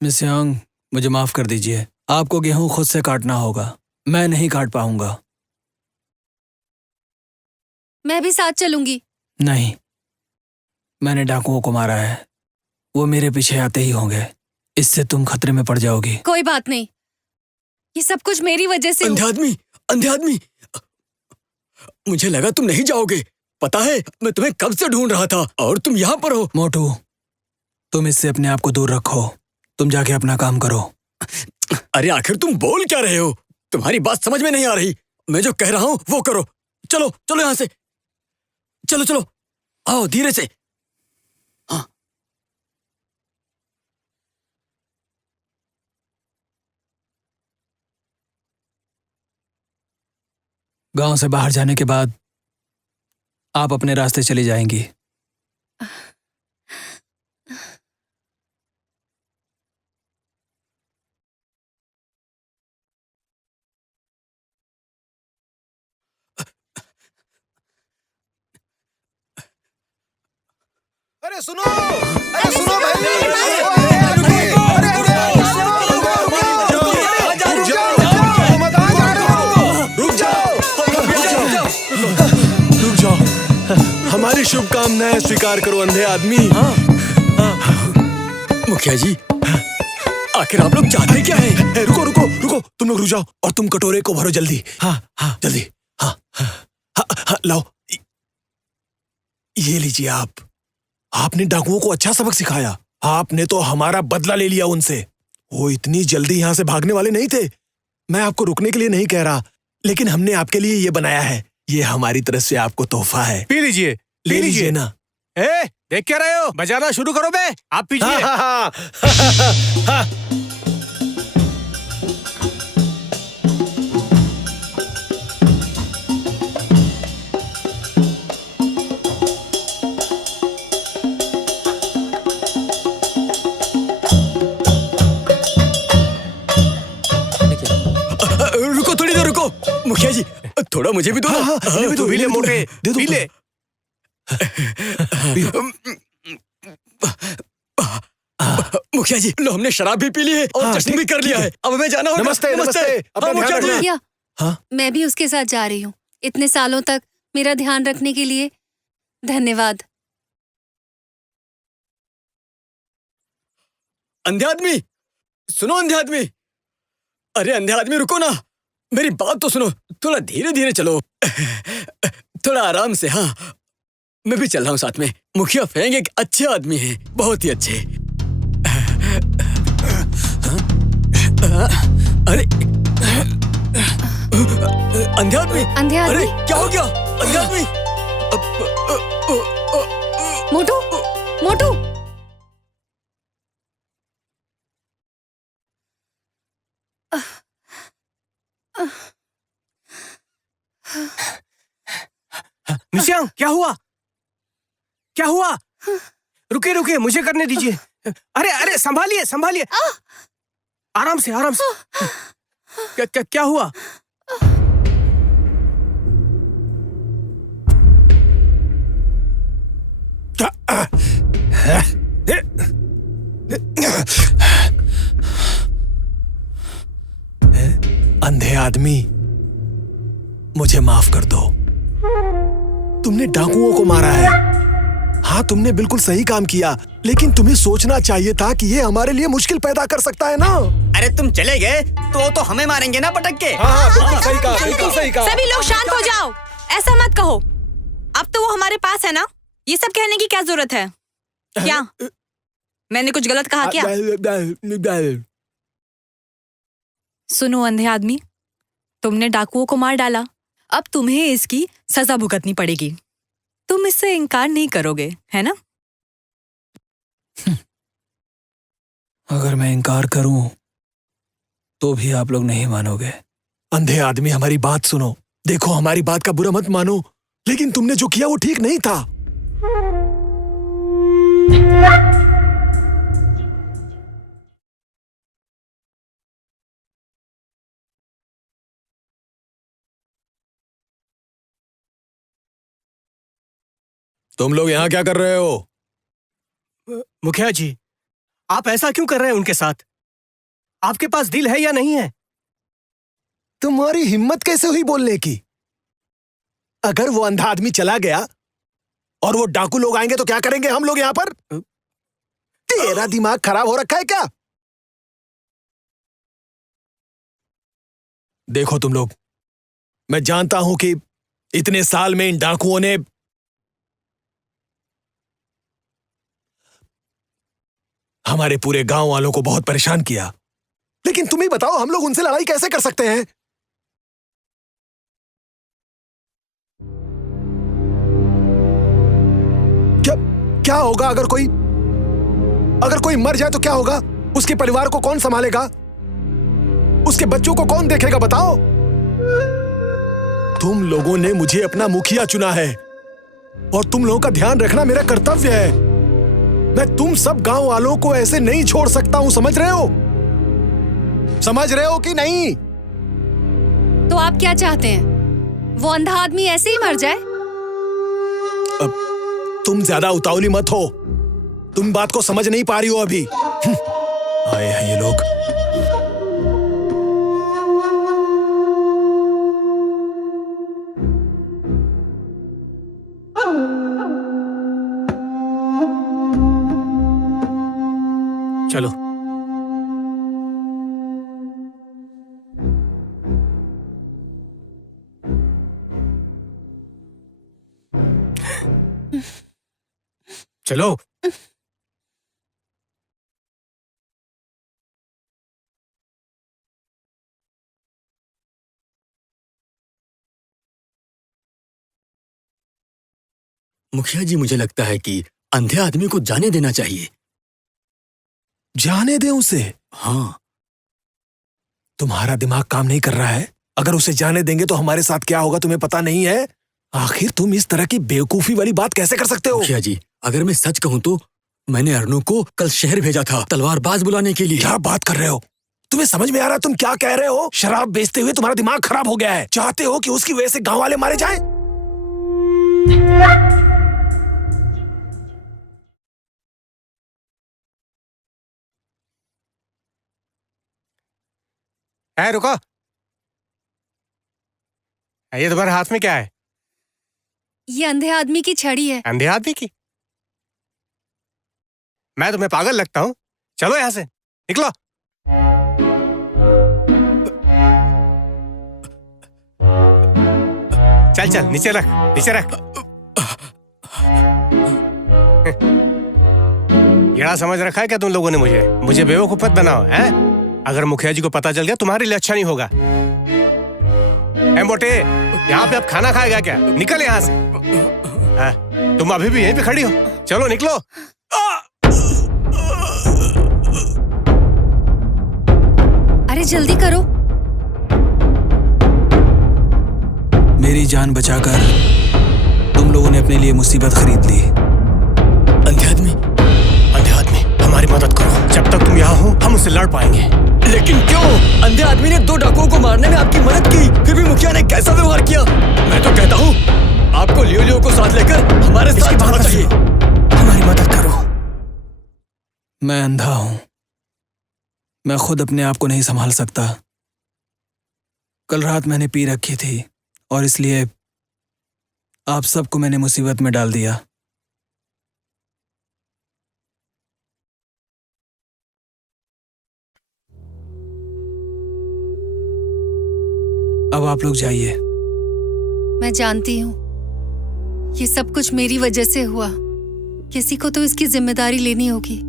मिस यांग, मुझे माफ कर दीजिए। आपको गेहूं खुद से काटना होगा, मैं नहीं काट पाऊंगा। मैं भी साथ चलूंगी। नहीं, मैंने डाकुओं को मारा है, वो मेरे पीछे आते ही होंगे। इससे तुम खतरे में पड़ जाओगी। कोई बात नहीं, ये सब कुछ मेरी वजह से अंधे आदमी, मुझे लगा तुम नहीं जाओगे। पता है मैं तुम्हें कब से ढूंढ रहा था और तुम यहाँ पर हो। मोटू, तुम इससे अपने आप को दूर रखो। तुम जाके अपना काम करो। अरे आखिर तुम बोल क्या रहे हो? तुम्हारी बात समझ में नहीं आ रही। मैं जो कह रहा हूँ वो करो। चलो चलो यहाँ से, चलो चलो, आओ धीरे से। हाँ। गांव से बाहर जाने के बाद आप अपने रास्ते चली जाएंगी। अरे सुनो, अरे सुनो रुक जाओ, हमारी शुभकामनाएं स्वीकार करो अंधे आदमी। मुखिया जी, आखिर आप लोग चाहते क्या है? रुको रुको रुको, तुम लोग रुक जाओ और तुम कटोरे को भरो जल्दी। हाँ हाँ जल्दी। हाँ हाँ हाँ, लाओ ये लीजिए। आपने डाकुओं को अच्छा सबक सिखाया। आपने तो हमारा बदला ले लिया उनसे। वो इतनी जल्दी यहाँ से भागने वाले नहीं थे। मैं आपको रुकने के लिए नहीं कह रहा, लेकिन हमने आपके लिए ये बनाया है। ये हमारी तरफ से आपको तोहफा है। पी लीजिए, ले लीजिए ना। ए, देख क्या रहे हो? बजाना शुरू करो बे। आप पीजिए। रुको, थोड़ी देर रुको। मुखिया जी, थोड़ा मुझे भी दो ना। पी ले मोटे, पी ले। मुखिया जी, लो हमने शराब भी पी ली है और चटनी भी कर लिया है। अब हमें जाना होगा। नमस्ते नमस्ते, अपना ध्यान रखना। भैया, हाँ? मैं भी उसके साथ जा रही हूँ। इतने सालों तक मेरा ध्यान रखने के लिए धन्यवाद। अंधे आदमी, सुनो अंधे आदमी। अरे अंधे आदमी रुको ना, मेरी बात तो सुनो। थोड़ा धीरे धीरे चलो, थोड़ा आराम से। हाँ, मैं भी चल रहा हूँ साथ में। मुखिया फेंग एक अच्छे आदमी हैं, बहुत ही अच्छे। अरे अंधे आदमी, अंधे आदमी? अरे क्या हो गया अंधे आदमी? मोटू, मोटू। मिश्यांग, क्या हुआ? क्या हुआ? रुकिए रुकिए, मुझे करने दीजिए। अरे अरे, संभालिए संभालिए, आराम से आराम से। क्या हुआ? अंधे आदमी, मुझे माफ कर दो। तुमने डाकुओं को मारा है। हाँ, तुमने बिल्कुल सही काम किया, लेकिन तुम्हें सोचना चाहिए था कि ये हमारे लिए मुश्किल पैदा कर सकता है ना। अरे तुम चले गए तो हमें मारेंगे ना पटक के। हाँ, बिल्कुल सही कहा, बिल्कुल सही कहा। सभी लोग शांत हो जाओ, ऐसा मत कहो। अब तो वो हमारे पास है ना, ये सब कहने की क्या जरूरत है? क्या मैंने कुछ गलत कहा क्या? सुनो अंधे आदमी, तुमने डाकुओं को मार डाला, अब तुम्हें इसकी सजा भुगतनी पड़ेगी। तुम इससे इनकार नहीं करोगे, है ना? अगर मैं इनकार करूं तो भी आप लोग नहीं मानोगे। अंधे आदमी, हमारी बात सुनो। देखो, हमारी बात का बुरा मत मानो, लेकिन तुमने जो किया वो ठीक नहीं था। तुम लोग यहाँ क्या कर रहे हो? मुखिया जी, आप ऐसा क्यों कर रहे हैं उनके साथ? आपके पास दिल है या नहीं है? तुम्हारी हिम्मत कैसे हुई बोलने की? अगर वो अंधा आदमी चला गया और वो डाकू लोग आएंगे तो क्या करेंगे हम लोग यहाँ पर? तेरा दिमाग खराब हो रखा है क्या? देखो तुम लोग, मैं जानता हूं कि इतने साल में इन डाकुओं ने हमारे पूरे गांव वालों को बहुत परेशान किया। लेकिन तुम ही बताओ, हम लोग उनसे लड़ाई कैसे कर सकते हैं? क्या होगा अगर कोई मर जाए तो क्या होगा? उसके परिवार को कौन संभालेगा? उसके बच्चों को कौन देखेगा? बताओ। तुम लोगों ने मुझे अपना मुखिया चुना है और तुम लोगों का ध्यान रखना मेरा कर्तव्य है। मैं तुम सब गांव वालों को ऐसे नहीं छोड़ सकता हूं, समझ रहे हो? समझ रहे हो कि नहीं? तो आप क्या चाहते हैं? वो अंधा आदमी ऐसे ही मर जाए? अब तुम ज्यादा उतावली मत हो। तुम बात को समझ नहीं पा रही हो अभी। आए हैं ये लोग। चलो। चलो। मुखिया जी, मुझे लगता है कि अंधे आदमी को जाने देना चाहिए। जाने दे उसे? हाँ। तुम्हारा दिमाग काम नहीं कर रहा है? अगर उसे जाने देंगे तो हमारे साथ क्या होगा तुम्हें पता नहीं है? आखिर तुम इस तरह की बेवकूफी वाली बात कैसे कर सकते हो? मुखिया जी, अगर मैं सच कहूं तो मैंने अर्नो को कल शहर भेजा था तलवारबाज बुलाने के लिए। क्या बात कर रहे हो? तुम्हें समझ में आ रहा है तुम क्या कह रहे हो? शराब बेचते हुए तुम्हारा दिमाग खराब हो गया है। चाहते हो कि उसकी वजह से गांव वाले मारे जाएं? रुको। ये तुम्हारे हाथ में क्या है? ये अंधे आदमी की छड़ी है। अंधे आदमी की? मैं तुम्हें पागल लगता हूँ? चलो यहां से, निकलो। चल चल, नीचे रख, नीचे रख। येड़ा समझ रखा है क्या तुम लोगों ने? मुझे बेवकूफ मत बनाओ, हैं? अगर मुखिया जी को पता चल गया तुम्हारे लिए अच्छा नहीं होगा। मोटे, यहाँ पे अब खाना खाएगा क्या? निकल यहाँ से। तुम अभी भी यहीं पे खड़ी हो? चलो निकलो। अरे जल्दी करो। मेरी जान बचाकर तुम लोगों ने अपने लिए मुसीबत खरीद ली। अंधे आदमी, हमारी मदद करो। जब तक तुम यहाँ हो हम उससे लड़ पाएंगे। लेकिन क्यों? अंधे आदमी ने 2 डाकुओं को मारने में आपकी मदद की, फिर भी मुखिया ने कैसा व्यवहार किया? मैं तो कहता हूँ आपको लियो को साथ लेकर हमारे साथ जाना चाहिए। हमारी मदद करो। मैं अंधा हूं, मैं खुद अपने आप को नहीं संभाल सकता। कल रात मैंने पी रखी थी और इसलिए आप सबको मैंने मुसीबत में डाल दिया। अब आप लोग जाइए। मैं जानती हूँ ये सब कुछ मेरी वजह से हुआ। किसी को तो इसकी जिम्मेदारी लेनी होगी।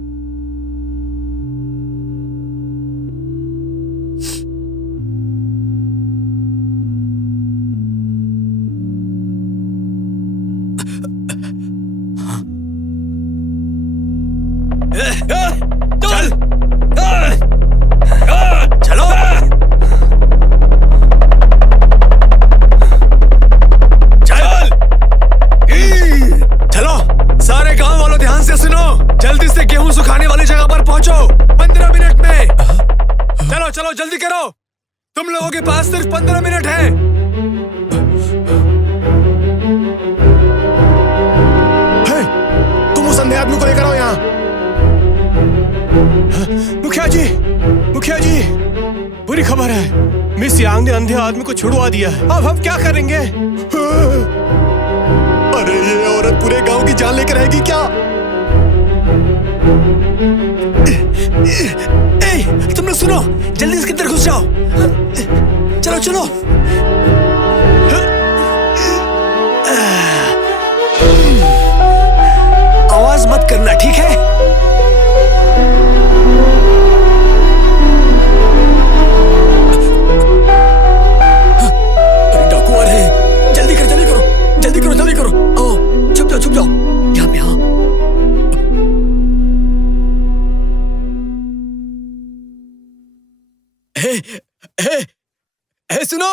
चलो जल्दी करो, तुम लोगों के पास सिर्फ 15 मिनट है। तुम उस अंधे आदमी को लेकर आओ यहाँ। मुखिया जी, बुरी खबर है। मिस यांग ने अंधे आदमी को छुड़वा दिया है। अब हम क्या करेंगे? अरे ये औरत पूरे गांव की जान लेकर रहेगी क्या? तुम लोग सुनो, जल्दी इसके अंदर घुस जाओ। चलो चलो। आवाज मत करना, ठीक है? सुनो,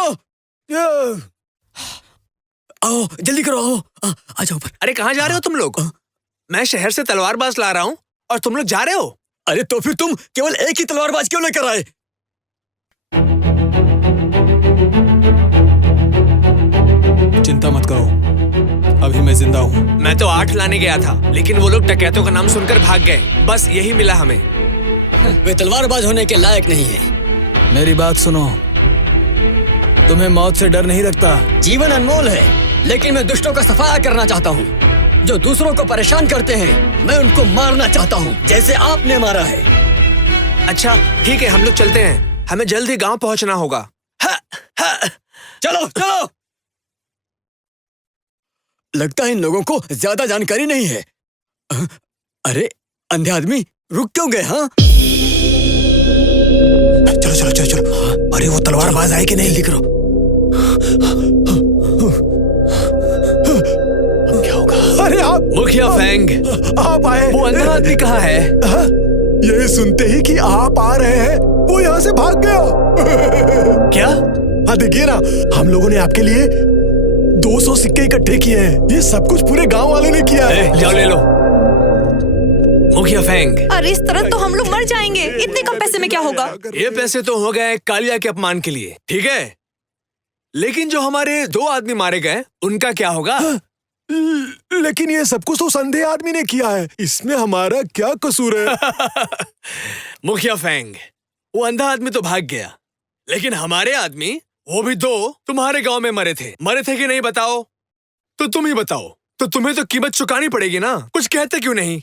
आओ जल्दी करो, आओ, आ जाओ ऊपर। अरे कहाँ जा रहे हो तुम लोग? मैं शहर से तलवारबाज ला रहा हूँ और तुम लोग जा रहे हो? अरे तो फिर तुम केवल एक ही तलवारबाज क्यों लेकर आए? चिंता मत करो, अभी मैं जिंदा हूँ। मैं तो 8 लाने गया था, लेकिन वो लोग डकैतों का नाम सुनकर भाग गए। बस यही मिला हमें। वे तलवारबाज होने के लायक नहीं है। मेरी बात सुनो, तुम्हें मौत से डर नहीं लगता? जीवन अनमोल है, लेकिन मैं दुष्टों का सफाया करना चाहता हूँ। जो दूसरों को परेशान करते हैं, मैं उनको मारना चाहता हूँ, जैसे आपने मारा है। अच्छा ठीक है, हम लोग चलते हैं। हमें जल्द ही गांव पहुंचना होगा। चलो चलो। लगता है इन लोगों को ज्यादा जानकारी नहीं है। अरे अंधे आदमी, रुक क्यों गए? हाँ चलो चलो चलो चलो। अरे वो तलवारबाज आए कि नहीं? जल्दी करो। क्या होगा? अरे आप मुखिया फेंग, आप आए? वो अंधा आदमी कहाँ है? ये सुनते ही कि आप आ रहे हैं, वो यहाँ से भाग गया। क्या? हाँ देखिए ना, हम लोगों ने आपके लिए 200 सिक्के इकट्ठे किए हैं। ये सब कुछ पूरे गांव वालों ने किया है। जाओ ले लो। मुखिया फेंग, अरे इस तरह तो हम लोग मर जाएंगे। इतने कम पैसे में क्या होगा? ये पैसे तो हो गए कालिया के अपमान के लिए, ठीक है? लेकिन जो हमारे 2 आदमी मारे गए, उनका क्या होगा? लेकिन ये सब कुछ तो संधे आदमी ने किया है, इसमें हमारा क्या कसूर है? मुखिया फेंग, वो अंधा आदमी तो भाग गया, लेकिन हमारे आदमी, वो भी 2 तुम्हारे गांव में मरे थे कि नहीं बताओ? तो तुम ही बताओ। तो तुम्हें तो कीमत चुकानी पड़ेगी ना, कुछ कहते क्यों नहीं?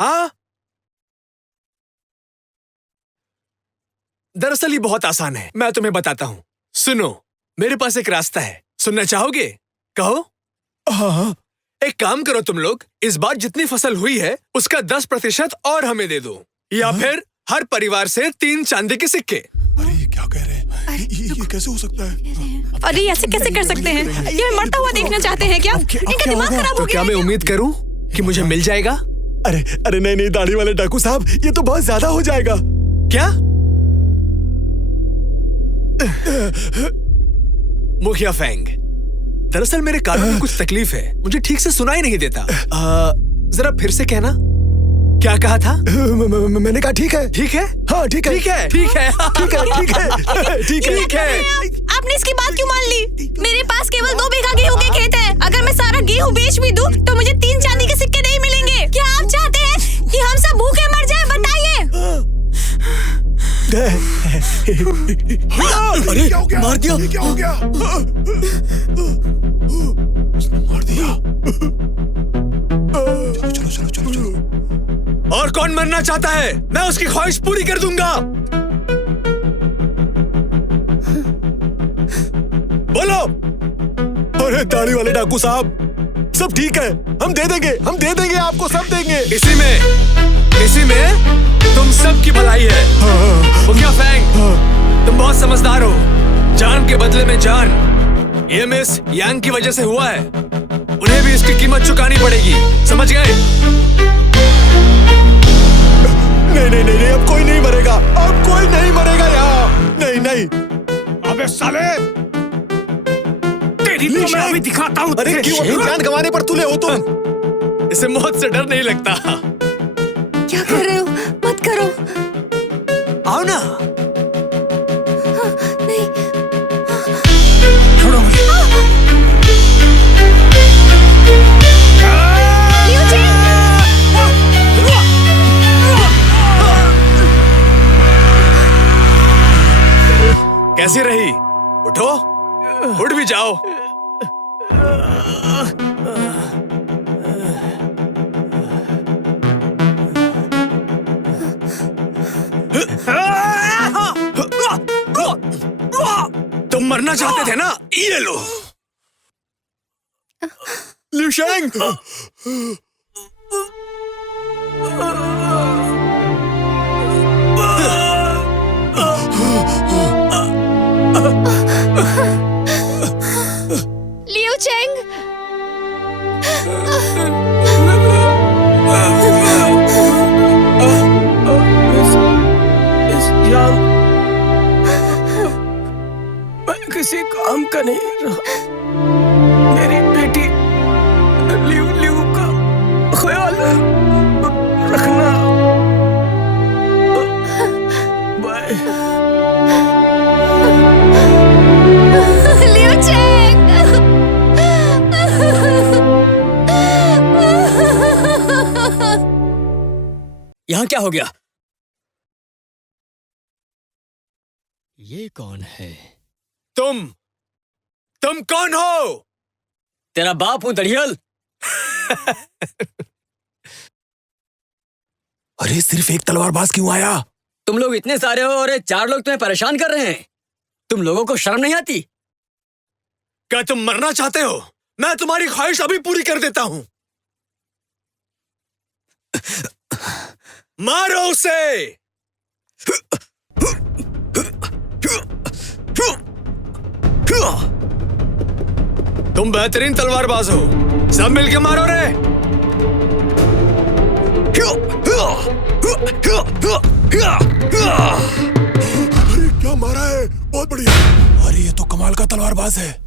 हाँ, दरअसल ये बहुत आसान है, मैं तुम्हें बताता हूँ। सुनो, मेरे पास एक रास्ता है, सुनना चाहोगे? कहो। हाँ। एक काम करो तुम लोग, इस बार जितनी फसल हुई है उसका 10% और हमें दे दो, या फिर हर परिवार से 3 चांदी के सिक्के। अरे ये क्या कह रहे हैं? ये कैसे हो सकता है? अरे ऐसे कैसे कर सकते हैं? ये मरता हुआ देखना चाहते हैं क्या? इनका दिमाग खराब हो तो गया क्या मैं उम्मीद करूं कि मुझे मिल जाएगा? अरे अरे नहीं नहीं, दाढ़ी वाले डाकू साहब, ये तो बहुत ज्यादा हो जाएगा। क्या? मुखिया फेंग, दरअसल मेरे कानों में कुछ तकलीफ है, मुझे ठीक से सुनाई नहीं देता। जरा फिर से कहना, क्या कहा था? मैंने कहा ठीक है। ठीक है? हाँ ठीक है। ठीक है, ठीक है, ठीक है, ठीक है, ठीक है। ठीक है। आपने इसकी बात क्यों मान ली? मेरे पास केवल 2 बीघा गेहूं के खेत है। अगर मैं सारा गेहूं बेच भी दूं, तो मुझे 3 चांदी के सिक्के नहीं मिलेंगे। क्या आप चाहते हैं कि हम सब भूखे मर जाएं? बताइए। अरे मार दिया। क्या हो गया? मार दिया। चलो चलो चलो चलो। और कौन मरना चाहता है? मैं उसकी ख्वाहिश पूरी कर दूंगा। बोलो। अरे दाढ़ी वाले डाकू साहब, सब ठीक है, हम दे देंगे आपको, सब देंगे। इसी में तुम सब की भलाई है। मुखिया फेंग, तुम बहुत समझदार हो। जान के बदले में जान, ये मिस यांग की वजह से हुआ है, उन्हें भी इसकी कीमत चुकानी पड़ेगी, समझ गए? नहीं, अब कोई नहीं मरेगा यहाँ। नहीं। अबे साले, तेरी तो मैं अभी दिखाता हूँ। अरे क्यों अपनी जान गंवाने पर तुले हो तुम? इसे मौत से डर नहीं लगता। क्या कर रहे हो? मत करो। आओ ना। नहीं। छोड़ो मुझे। कैसी रही? उठो, उठ भी जाओ। तुम मरना चाहते थे ना? ये लो। लिu शेंग, लिu चेंग, यहाँ क्या हो गया? ये कौन है? तुम कौन हो? तेरा बाप हूं दड़ियल। अरे सिर्फ एक तलवारबाज क्यों आया? तुम लोग इतने सारे हो और ये 4 लोग तुम्हें परेशान कर रहे हैं। तुम लोगों को शर्म नहीं आती? क्या तुम मरना चाहते हो? मैं तुम्हारी ख्वाहिश अभी पूरी कर देता हूं। मारो उसे। तुम बेहतरीन तलवारबाज हो, सब मिलके मारो रे। अरे क्या मारा है? बहुत बढ़िया। अरे ये तो कमाल का तलवारबाज है।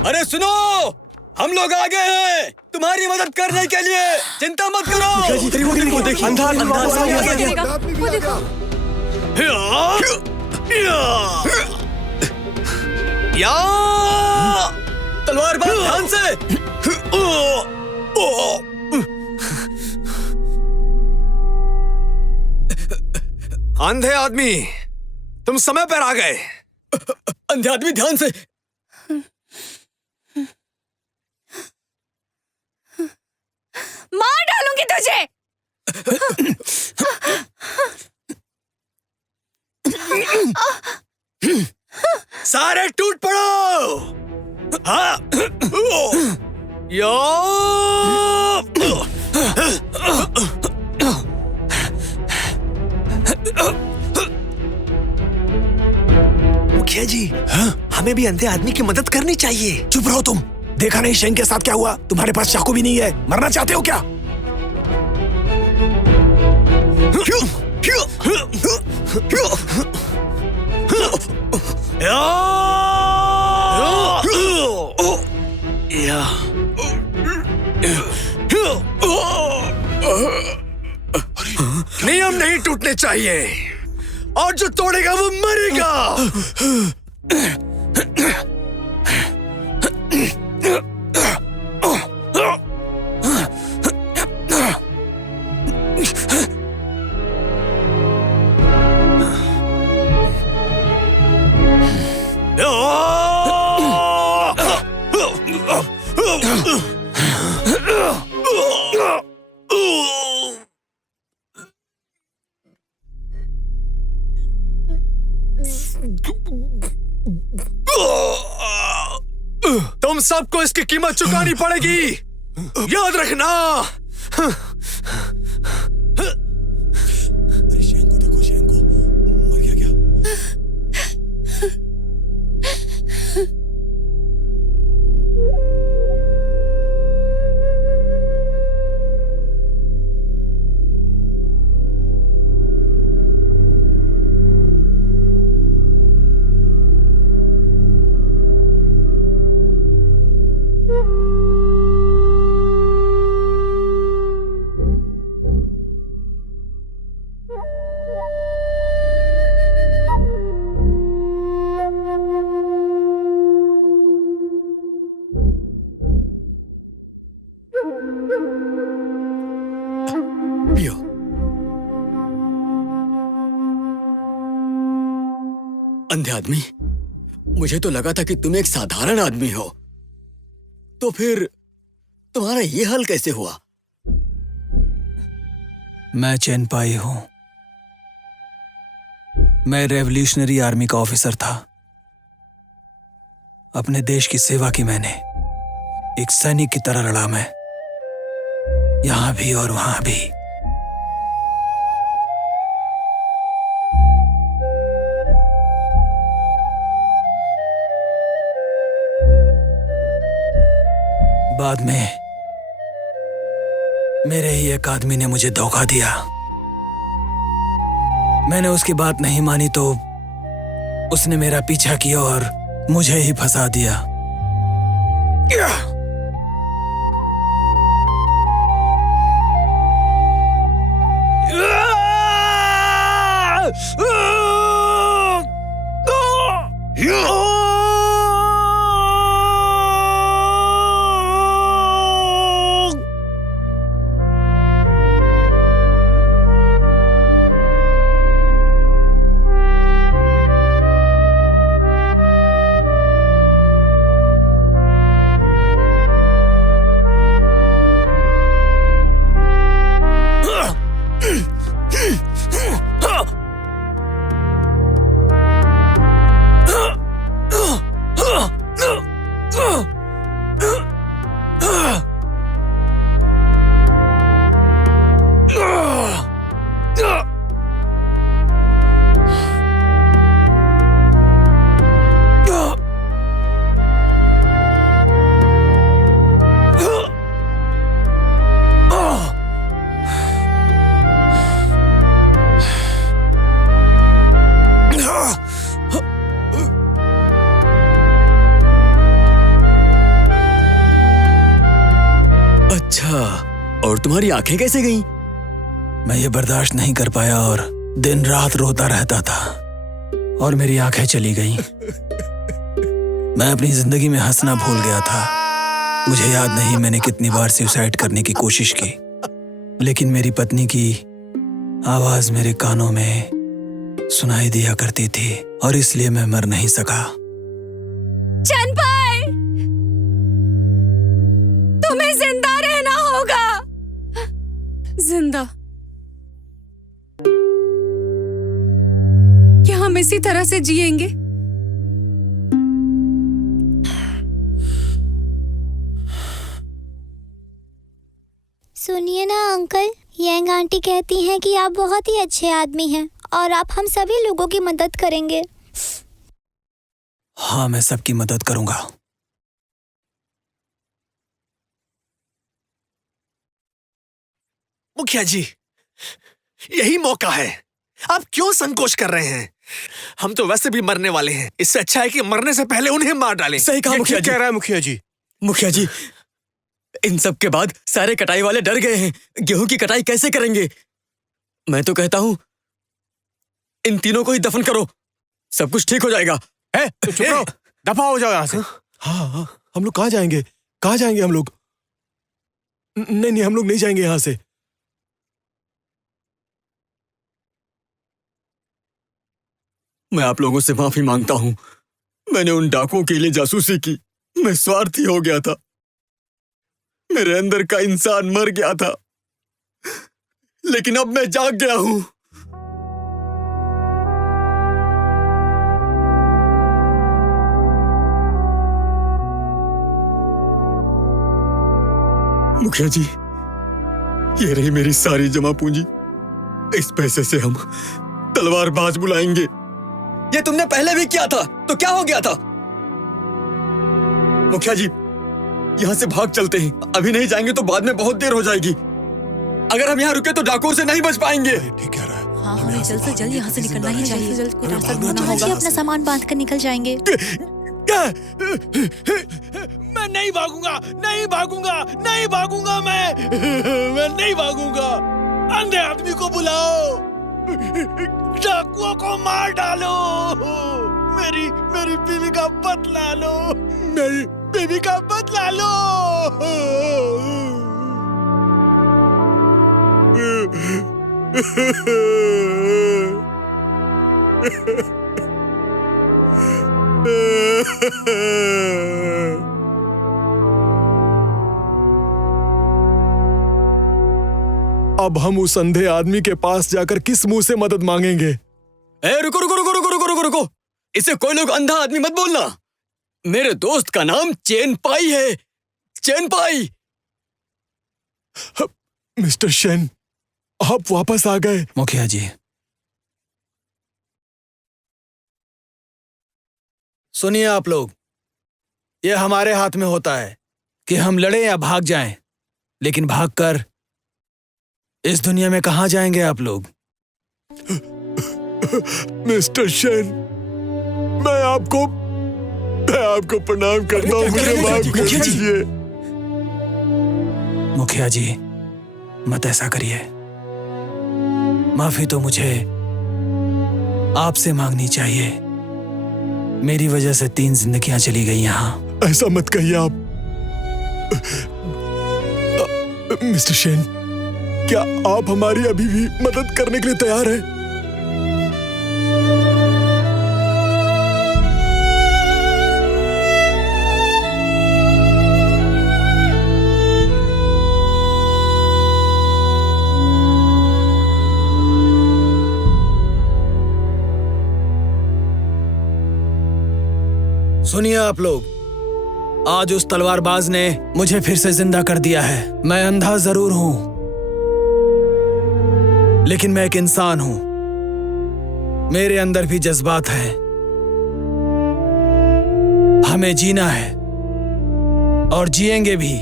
अरे सुनो, हम लोग आ गए हैं तुम्हारी मदद करने के लिए। चिंता मत करो। वो देखो। तलवारबाज ध्यान से। अंधे आदमी, तुम समय पर आ गए। अंधे आदमी ध्यान से। मार डालूंगी तुझे। सारे टूट पड़ो। हाँ। यो। मुखिया जी, हमें भी अंधे आदमी की मदद करनी चाहिए। चुप रहो तुम। देखा नहीं शेंग के साथ क्या हुआ? तुम्हारे पास चाकू भी नहीं है। मरना चाहते हो क्या? नियम नहीं टूटने चाहिए और जो तोड़ेगा वो मरेगा। तुम सबको इसकी कीमत चुकानी पड़ेगी, याद रखना। अरे शेंग को देखो, शेंग को मर गया क्या? पियो। अंधे आदमी, मुझे तो लगा था कि तुम एक साधारण आदमी हो, तो फिर तुम्हारा ये हाल कैसे हुआ? मैं चैनपाई हूं। मैं रेवोल्यूशनरी आर्मी का ऑफिसर था। अपने देश की सेवा की मैंने। एक सैनिक की तरह लड़ा मैं, यहां भी और वहां भी। बाद में मेरे ही एक आदमी ने मुझे धोखा दिया। मैंने उसकी बात नहीं मानी तो उसने मेरा पीछा किया और मुझे ही फंसा दिया। और तुम्हारी आंखें कैसे गईं? मैं ये बर्दाश्त नहीं कर पाया और दिन रात रोता रहता था और मेरी आंखें चली गईं। मैं अपनी जिंदगी में हंसना भूल गया था। मुझे याद नहीं मैंने कितनी बार सुसाइड करने की कोशिश की, लेकिन मेरी पत्नी की आवाज मेरे कानों में सुनाई दिया करती थी और इसलिए मैं मर नहीं सका। चनपाई, तुम्हें जिंदा रहना होगा। जिंदा? क्या हम इसी तरह से जिएंगे? सुनिए ना अंकल, यंग आंटी कहती हैं कि आप बहुत ही अच्छे आदमी हैं और आप हम सभी लोगों की मदद करेंगे। हाँ, मैं सबकी मदद करूंगा। मुखिया जी, यही मौका है। आप क्यों संकोच कर रहे हैं? हम तो वैसे भी मरने वाले हैं। इससे अच्छा है कि मरने से पहले उन्हें मार डालें। सही कहा मुखिया जी। कह रहा है मुखिया जी। मुखिया जी, इन सब के बाद सारे कटाई वाले डर गए हैं। गेहूं की कटाई कैसे करेंगे? मैं तो कहता हूं इन तीनों को ही दफन करो, सब कुछ ठीक हो जाएगा। है तो चुप रहो, दफा हो जाओ यहाँ से। हाँ, हम लोग कहाँ जाएंगे? कहाँ जाएंगे हम लोग? नहीं, हम लोग नहीं जाएंगे यहाँ से। मैं आप लोगों से माफी मांगता हूं। मैंने उन डाकुओं के लिए जासूसी की। मैं स्वार्थी हो गया था। मेरे अंदर का इंसान मर गया था, लेकिन अब मैं जाग गया हूं। मुखिया जी, ये रही मेरी सारी जमा पूंजी। इस पैसे से हम तलवारबाज बुलाएंगे। ये तुमने पहले भी किया था, तो क्या हो गया था? मुखिया जी, यहाँ से भाग चलते हैं। अभी नहीं जाएंगे तो बाद में बहुत देर हो जाएगी। अगर हम यहाँ रुके तो डाकुओं से नहीं बच पाएंगे। ठीक कह रहा है। हाँ, हमें जल्द से जल्द यहाँ से निकलना ही चाहिए। जल्द कोई रास्ता ढूंढना मुझे होगा। अपना सामान बांध कर निकल जाएंगे। मैं नहीं भागूंगा, नहीं भागूंगा, नहीं भागूंगा। मैं नहीं भागूंगा। अंधे आदमी को बुलाओ, डाकुओं को मार डालो। मेरी बीवी का बदला लो। मेरी बीवी का बदला लो। अब हम उस अंधे आदमी के पास जाकर किस मुंह से मदद मांगेंगे? रुको रुको रुको रुको रुको रुको रुको। इसे कोई लोग अंधा आदमी मत बोलना। मेरे दोस्त का नाम चेनपाई है। चेनपाई। मिस्टर शेन, आप वापस आ गए। मुखिया जी, सुनिए आप लोग, ये हमारे हाथ में होता है कि हम लड़े या भाग जाएं, लेकिन भागकर इस दुनिया में कहां जाएंगे आप लोग? मिस्टर शेन, मैं आपको प्रणाम करता हूँ, मुझे माफ कर दीजिए। मुखिया जी, मत ऐसा करिए। माफी तो मुझे आपसे मांगनी चाहिए। मेरी वजह से 3 जिंदगियां चली गई यहाँ। ऐसा मत कहिए आप। मिस्टर शेन, क्या आप हमारी अभी भी मदद करने के लिए तैयार हैं? सुनिए आप लोग, आज उस तलवारबाज ने मुझे फिर से जिंदा कर दिया है। मैं अंधा जरूर हूं, लेकिन मैं एक इंसान हूं। मेरे अंदर भी जज्बात हैं। हमें जीना है और जिएंगे भी।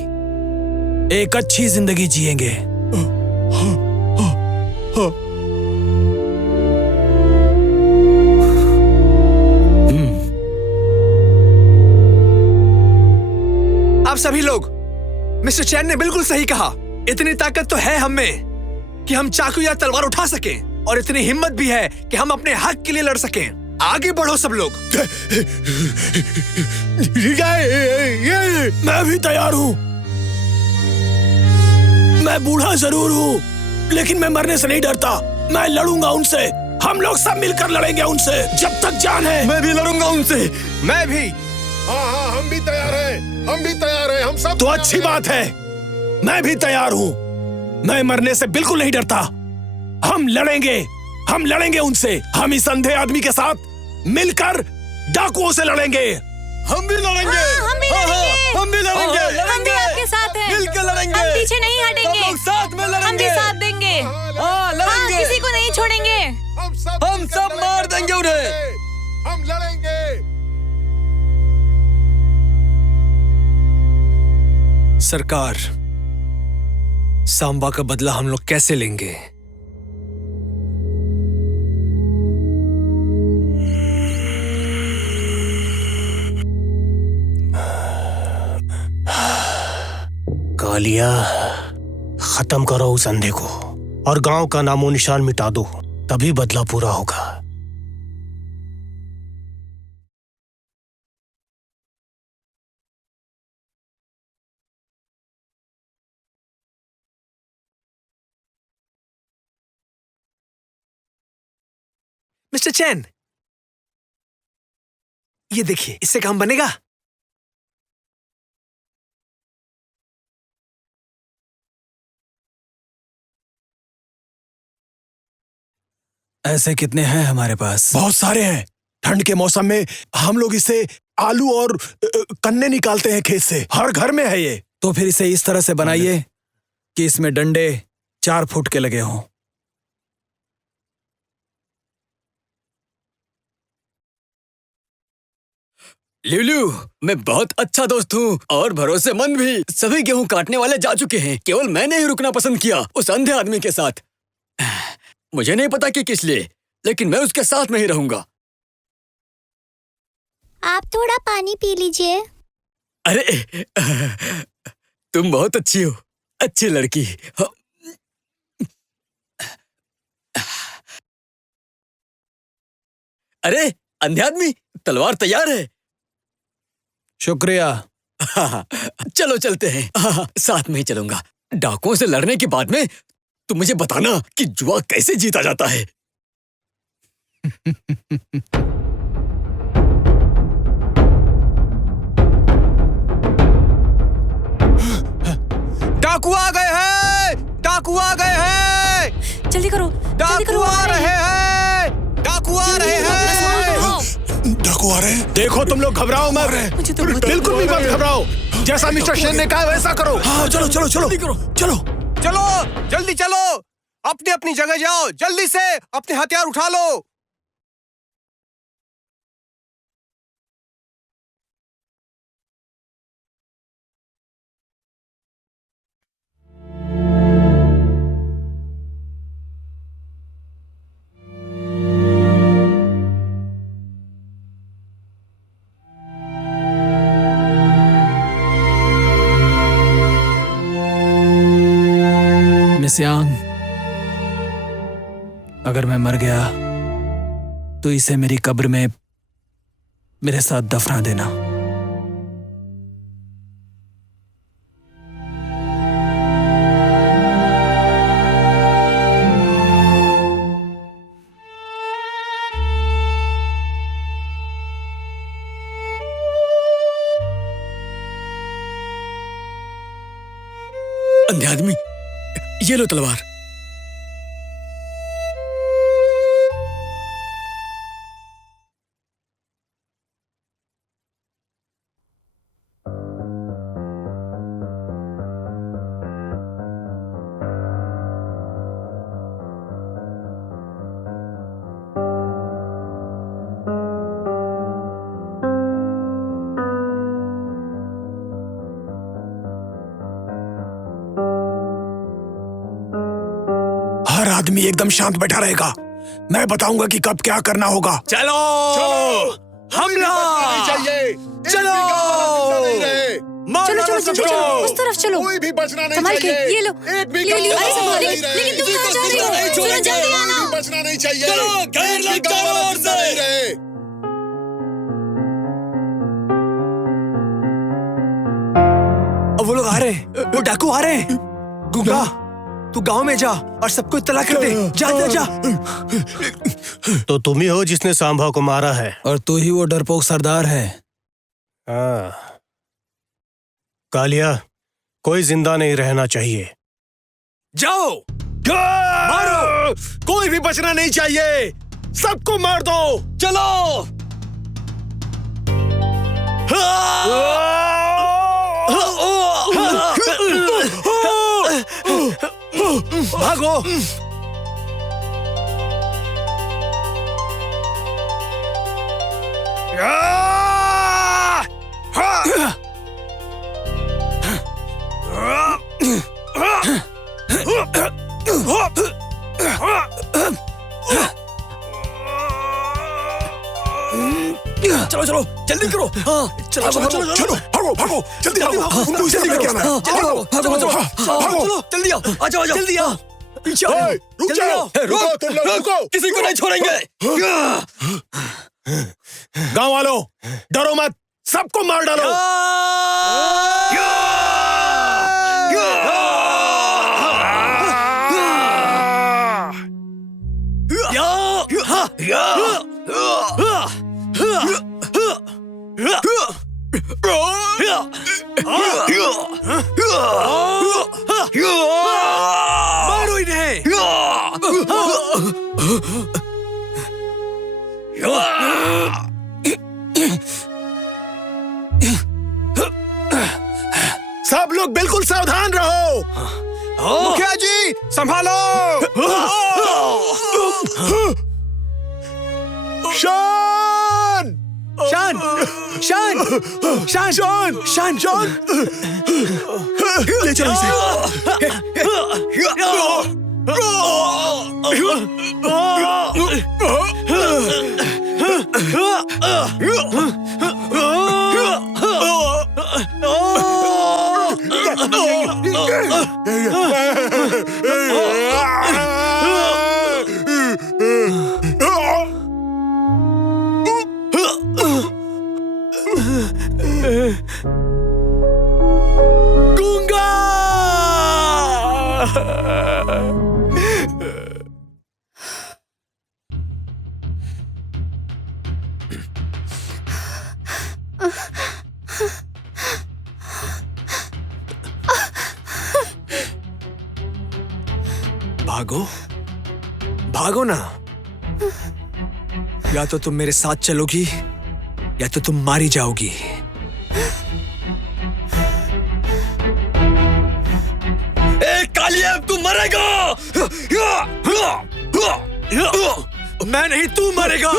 एक अच्छी जिंदगी जिएंगे। आप सभी लोग, मिस्टर चैन ने बिल्कुल सही कहा। इतनी ताकत तो है हम में कि हम चाकू या तलवार उठा सकें, और इतनी हिम्मत भी है कि हम अपने हक के लिए लड़ सकें। आगे बढ़ो सब लोग। मैं भी तैयार हूं। मैं बूढ़ा जरूर हूं, लेकिन मैं मरने से नहीं डरता। मैं लड़ूंगा उनसे। हम लोग सब मिलकर लड़ेंगे उनसे जब तक जान है। मैं भी लड़ूंगा उनसे। मैं भी। हाँ, हम भी तैयार हैं। हम भी तैयार हैं। हम सब तो अच्छी बात है, मैं भी तैयार हूं। मैं मरने से बिल्कुल नहीं डरता। हम लड़ेंगे उनसे। हम इस अंधे आदमी के साथ मिलकर डाकुओं से लड़ेंगे। हम भी लड़ेंगे। हम भी लड़ेंगे। हम भी लड़ेंगे। हम भी आपके साथ हैं। मिलकर लड़ेंगे। हम पीछे नहीं हटेंगे। सब लोग साथ में लड़ेंगे। हम भी साथ देंगे। हाँ, लड़ेंगे। किसी को नहीं छोड़ेंगे। हम सब मार देंगे उन्हें। हम लड़ेंगे। सरकार, सांबा का बदला हम लोग कैसे लेंगे? कालिया, खत्म करो उस अंधे को और गांव का नामो निशान मिटा दो, तभी बदला पूरा होगा। मिस्टर चैन, ये देखिए, इससे काम बनेगा? ऐसे कितने हैं हमारे पास? बहुत सारे हैं। ठंड के मौसम में हम लोग इसे आलू और कन्ने निकालते हैं खेत से। हर घर में है ये। तो फिर इसे इस तरह से बनाइए कि इसमें डंडे 4 फुट के लगे हों। ल्यूल्यू, मैं बहुत अच्छा दोस्त हूँ और भरोसेमंद भी। सभी गेहूं काटने वाले जा चुके हैं, केवल मैंने ही रुकना पसंद किया उस अंधे आदमी के साथ। मुझे नहीं पता कि किस लिए, लेकिन मैं उसके साथ में ही रहूंगा। आप थोड़ा पानी पी लीजिए। अरे, तुम बहुत अच्छी हो, अच्छी लड़की। अरे अंधे आदमी, तलवार तैयार है। शुक्रिया। चलो चलते हैं। साथ में ही चलूंगा। डाकुओं से लड़ने के बाद में तुम मुझे बताना कि जुआ कैसे जीता जाता है। डाकू आ गए हैं। डाकू आ गए हैं। जल्दी करो। डाकू आ रहे हैं। डाकू आ रहे हैं। डाकू आ रहे हैं। देखो तुम लोग घबराओ मत। बिल्कुल भी मत घबराओ। जैसा मिस्टर शेन ने कहा वैसा करो। हाँ, चलो चलो चलो चलो चलो, जल्दी चलो। अपनी अपनी जगह जाओ। जल्दी से अपने हथियार उठा लो। अगर मैं मर गया तो इसे मेरी कब्र में मेरे साथ दफना देना। अंधे आदमी, ये लो तलवार। हर आदमी एकदम शांत बैठा रहेगा। मैं बताऊंगा कि कब क्या करना होगा। चलो हमला, चाहिए। चलो चलो चलो चलो चलो उस तरफ चलो। कोई भी बचना नहीं संभाल के, चाहिए। ये लो। एक भी ले लियो। कदम अरे संभाल के, नहीं रहे। लेकिन तुम कहाँ जा रही हो? सुनो जल्दी आना। कोई भी बचना नहीं चाहिए। चलो, घेर लो एक भी चारों कदम ओर से। नहीं रहे। अब वो लोग आ रहे हैं, वो डाकू आ रहे हैं। गुंगा, तू गांव में जा और सबको इत्तला कर दे। जा जा जा। तो तुम ही हो जिसने सांभा को मारा है। और तू ही वो डरपोक सरदार है। हाँ। कालिया, कोई जिंदा नहीं रहना चाहिए। जाओ मारो, कोई भी बचना नहीं चाहिए। सबको मार दो। चलो भागो। चलो चलो जल्दी करो। चलो चलो चलो चलो भागो भागो जल्दी भागो। उनको इसे लेकर आना। भागो भागो भागो जल्दी आओ, आ जाओ, जल्दी आओ। पीछे रुक जाओ, रुको तुम लोग, रुको। किसी को नहीं छोड़ेंगे। गांव वालों, डरो मत, सबको मार डालो। मारो इन्हें। सब लोग बिल्कुल सावधान रहो। मुखिया जी संभालो। शान शान शान शान शान शान शान ले चलो इसे। गूंगा। भागो भागो ना, या तो तुम मेरे साथ चलोगी या तो तुम मारी जाओगी। कालिया, तू मरेगा। मैं नहीं, तू मरेगा।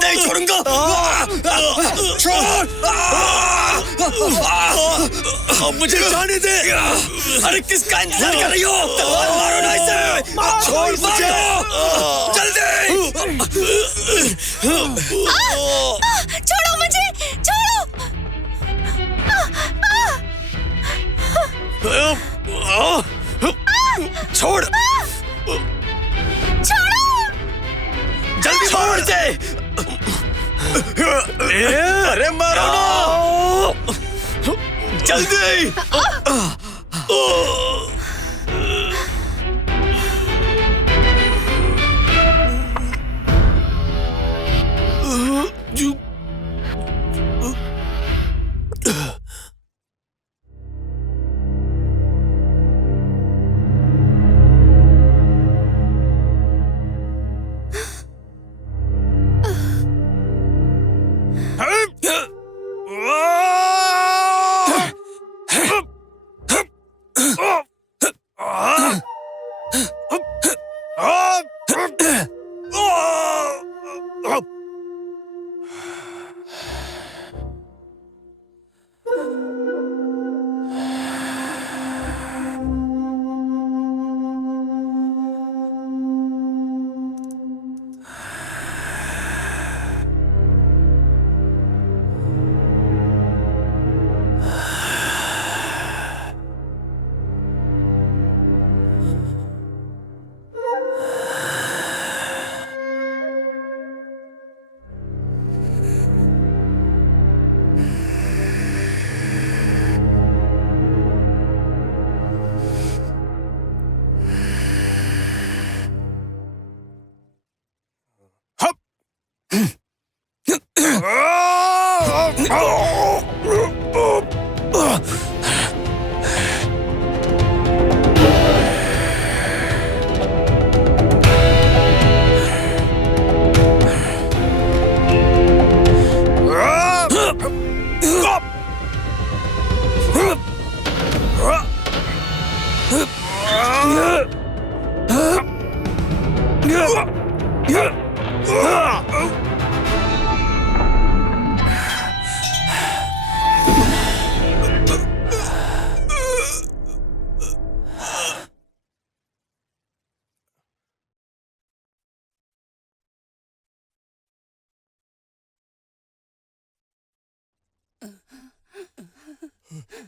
नहीं छोड़ूंगा। मुझे जाने दे। अरे किसका इंतजार कर रही हो? तलवार मारो ना इसे। छोड़ मुझे, जल्दी। छोड़ो मुझे, छोड़ो। छोड़, छोड़ो। जल्दी छोड़ दे। अरे मारो ना, जल्दी।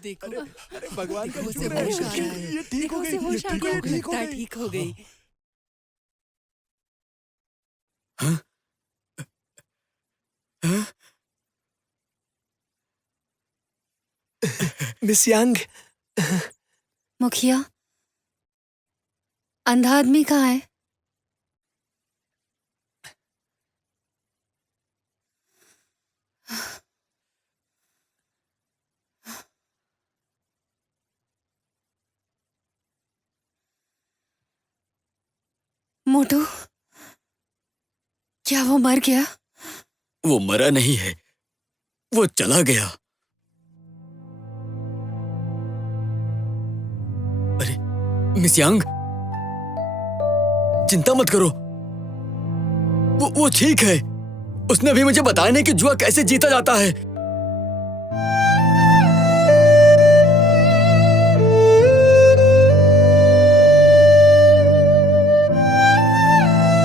देखो, अरे भगवान का शुक्र है, ये ठीक हो गई, ये ठीक हो गई। हाँ? हाँ? मिस यांग, मुखिया, अंधा आदमी कहाँ है? मोटू, क्या वो मर गया? वो मरा नहीं है, वो चला गया। अरे मिस यांग, चिंता मत करो, वो ठीक है। उसने भी मुझे बताया नहीं कि जुआ कैसे जीता जाता है।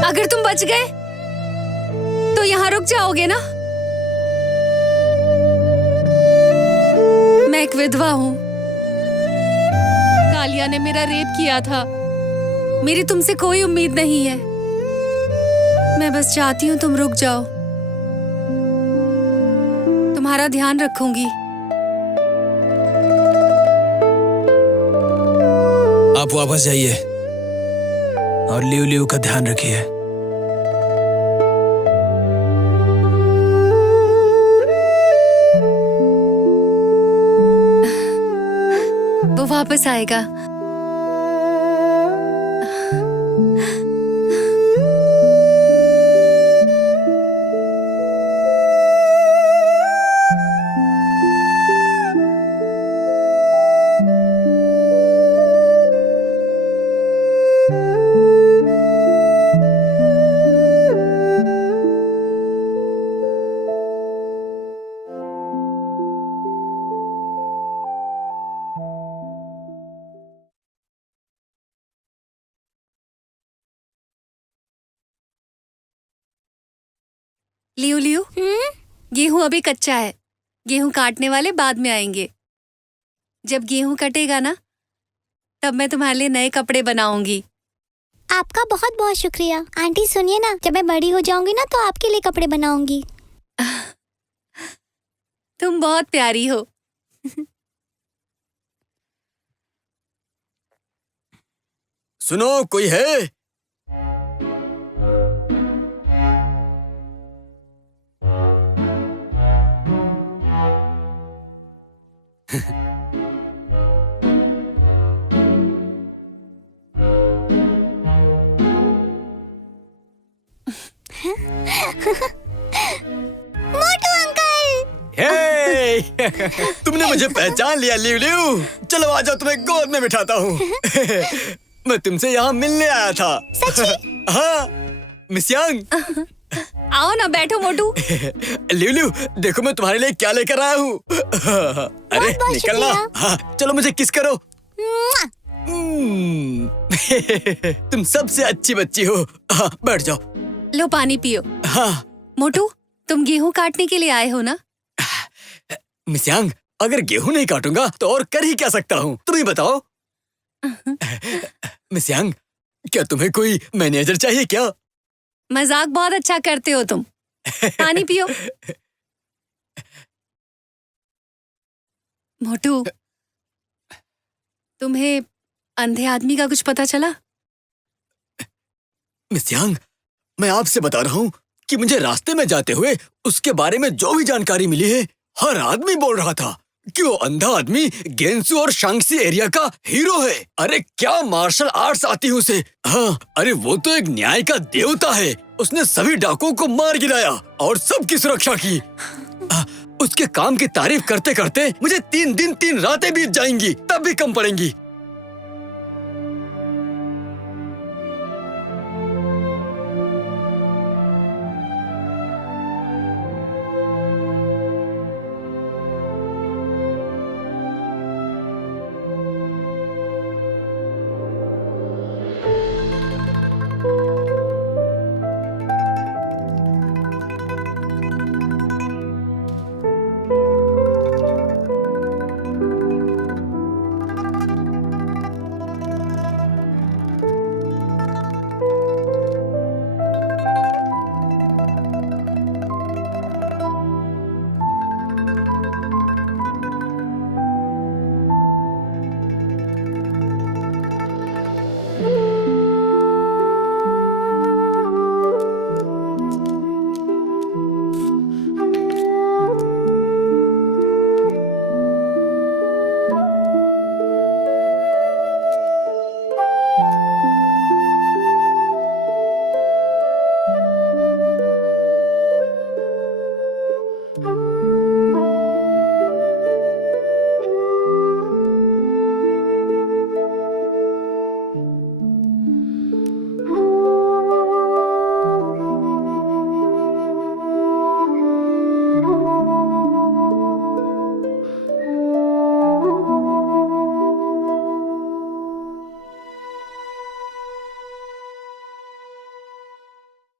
अगर तुम बच गए तो यहाँ रुक जाओगे ना? मैं एक विधवा हूँ। कालिया ने मेरा रेप किया था। मेरी तुमसे कोई उम्मीद नहीं है। मैं बस चाहती हूँ तुम रुक जाओ। तुम्हारा ध्यान रखूंगी। आप वापस जाइए और लिव लिव का ध्यान रखिए। वो वापस आएगा। लियो लियो, गेहूं अभी कच्चा है। गेहूं काटने वाले बाद में आएंगे। जब गेहूं कटेगा ना, तब मैं तुम्हारे लिए नए कपड़े बनाऊंगी। आपका बहुत बहुत शुक्रिया। आंटी सुनिए ना, जब मैं बड़ी हो जाऊंगी ना तो आपके लिए कपड़े बनाऊंगी। तुम बहुत प्यारी हो। सुनो, कोई है? मोटू अंकल। हे! तुमने मुझे पहचान लिया लिव लिव। चलो आ जाओ, तुम्हें गोद में बिठाता हूँ। मैं तुमसे यहाँ मिलने आया था। सच्ची? हाँ मिस यांग। आओ ना, बैठो मोटू। लिव लिव, देखो मैं तुम्हारे लिए क्या लेकर आया हूँ। अरे बहुत निकलना। शुक्रिया। हाँ चलो मुझे किस करो। मुआ। तुम सबसे अच्छी बच्ची हो। हाँ बैठ जाओ। लो पानी पियो। हाँ मोटू, तुम गेहूं काटने के लिए आए हो ना? मिस यांग, अगर गेहूं नहीं काटूंगा तो और कर ही क्या सकता हूँ, तुम ही बताओ। मिस यांग, क्या तुम्हें कोई मैनेजर चाहिए क्या? मजाक बहुत अच्छा करते हो तुम। पानी पियो। मोटू, तुम्हें अंधे आदमी का कुछ पता चला? मिस यांग, मैं आपसे बता रहा हूँ कि मुझे रास्ते में जाते हुए उसके बारे में जो भी जानकारी मिली है, हर आदमी बोल रहा था कि वो अंधा आदमी गेंसू और शांगसी एरिया का हीरो है। अरे क्या मार्शल आर्ट्स आती है उसे। हाँ, अरे वो तो एक न्याय का देवता है। उसने सभी डाकुओं को मार गिराया और सबकी सुरक्षा की। उसके काम की तारीफ करते करते मुझे 3 दिन 3 रातें बीत जाएंगी, तब भी कम पड़ेंगी।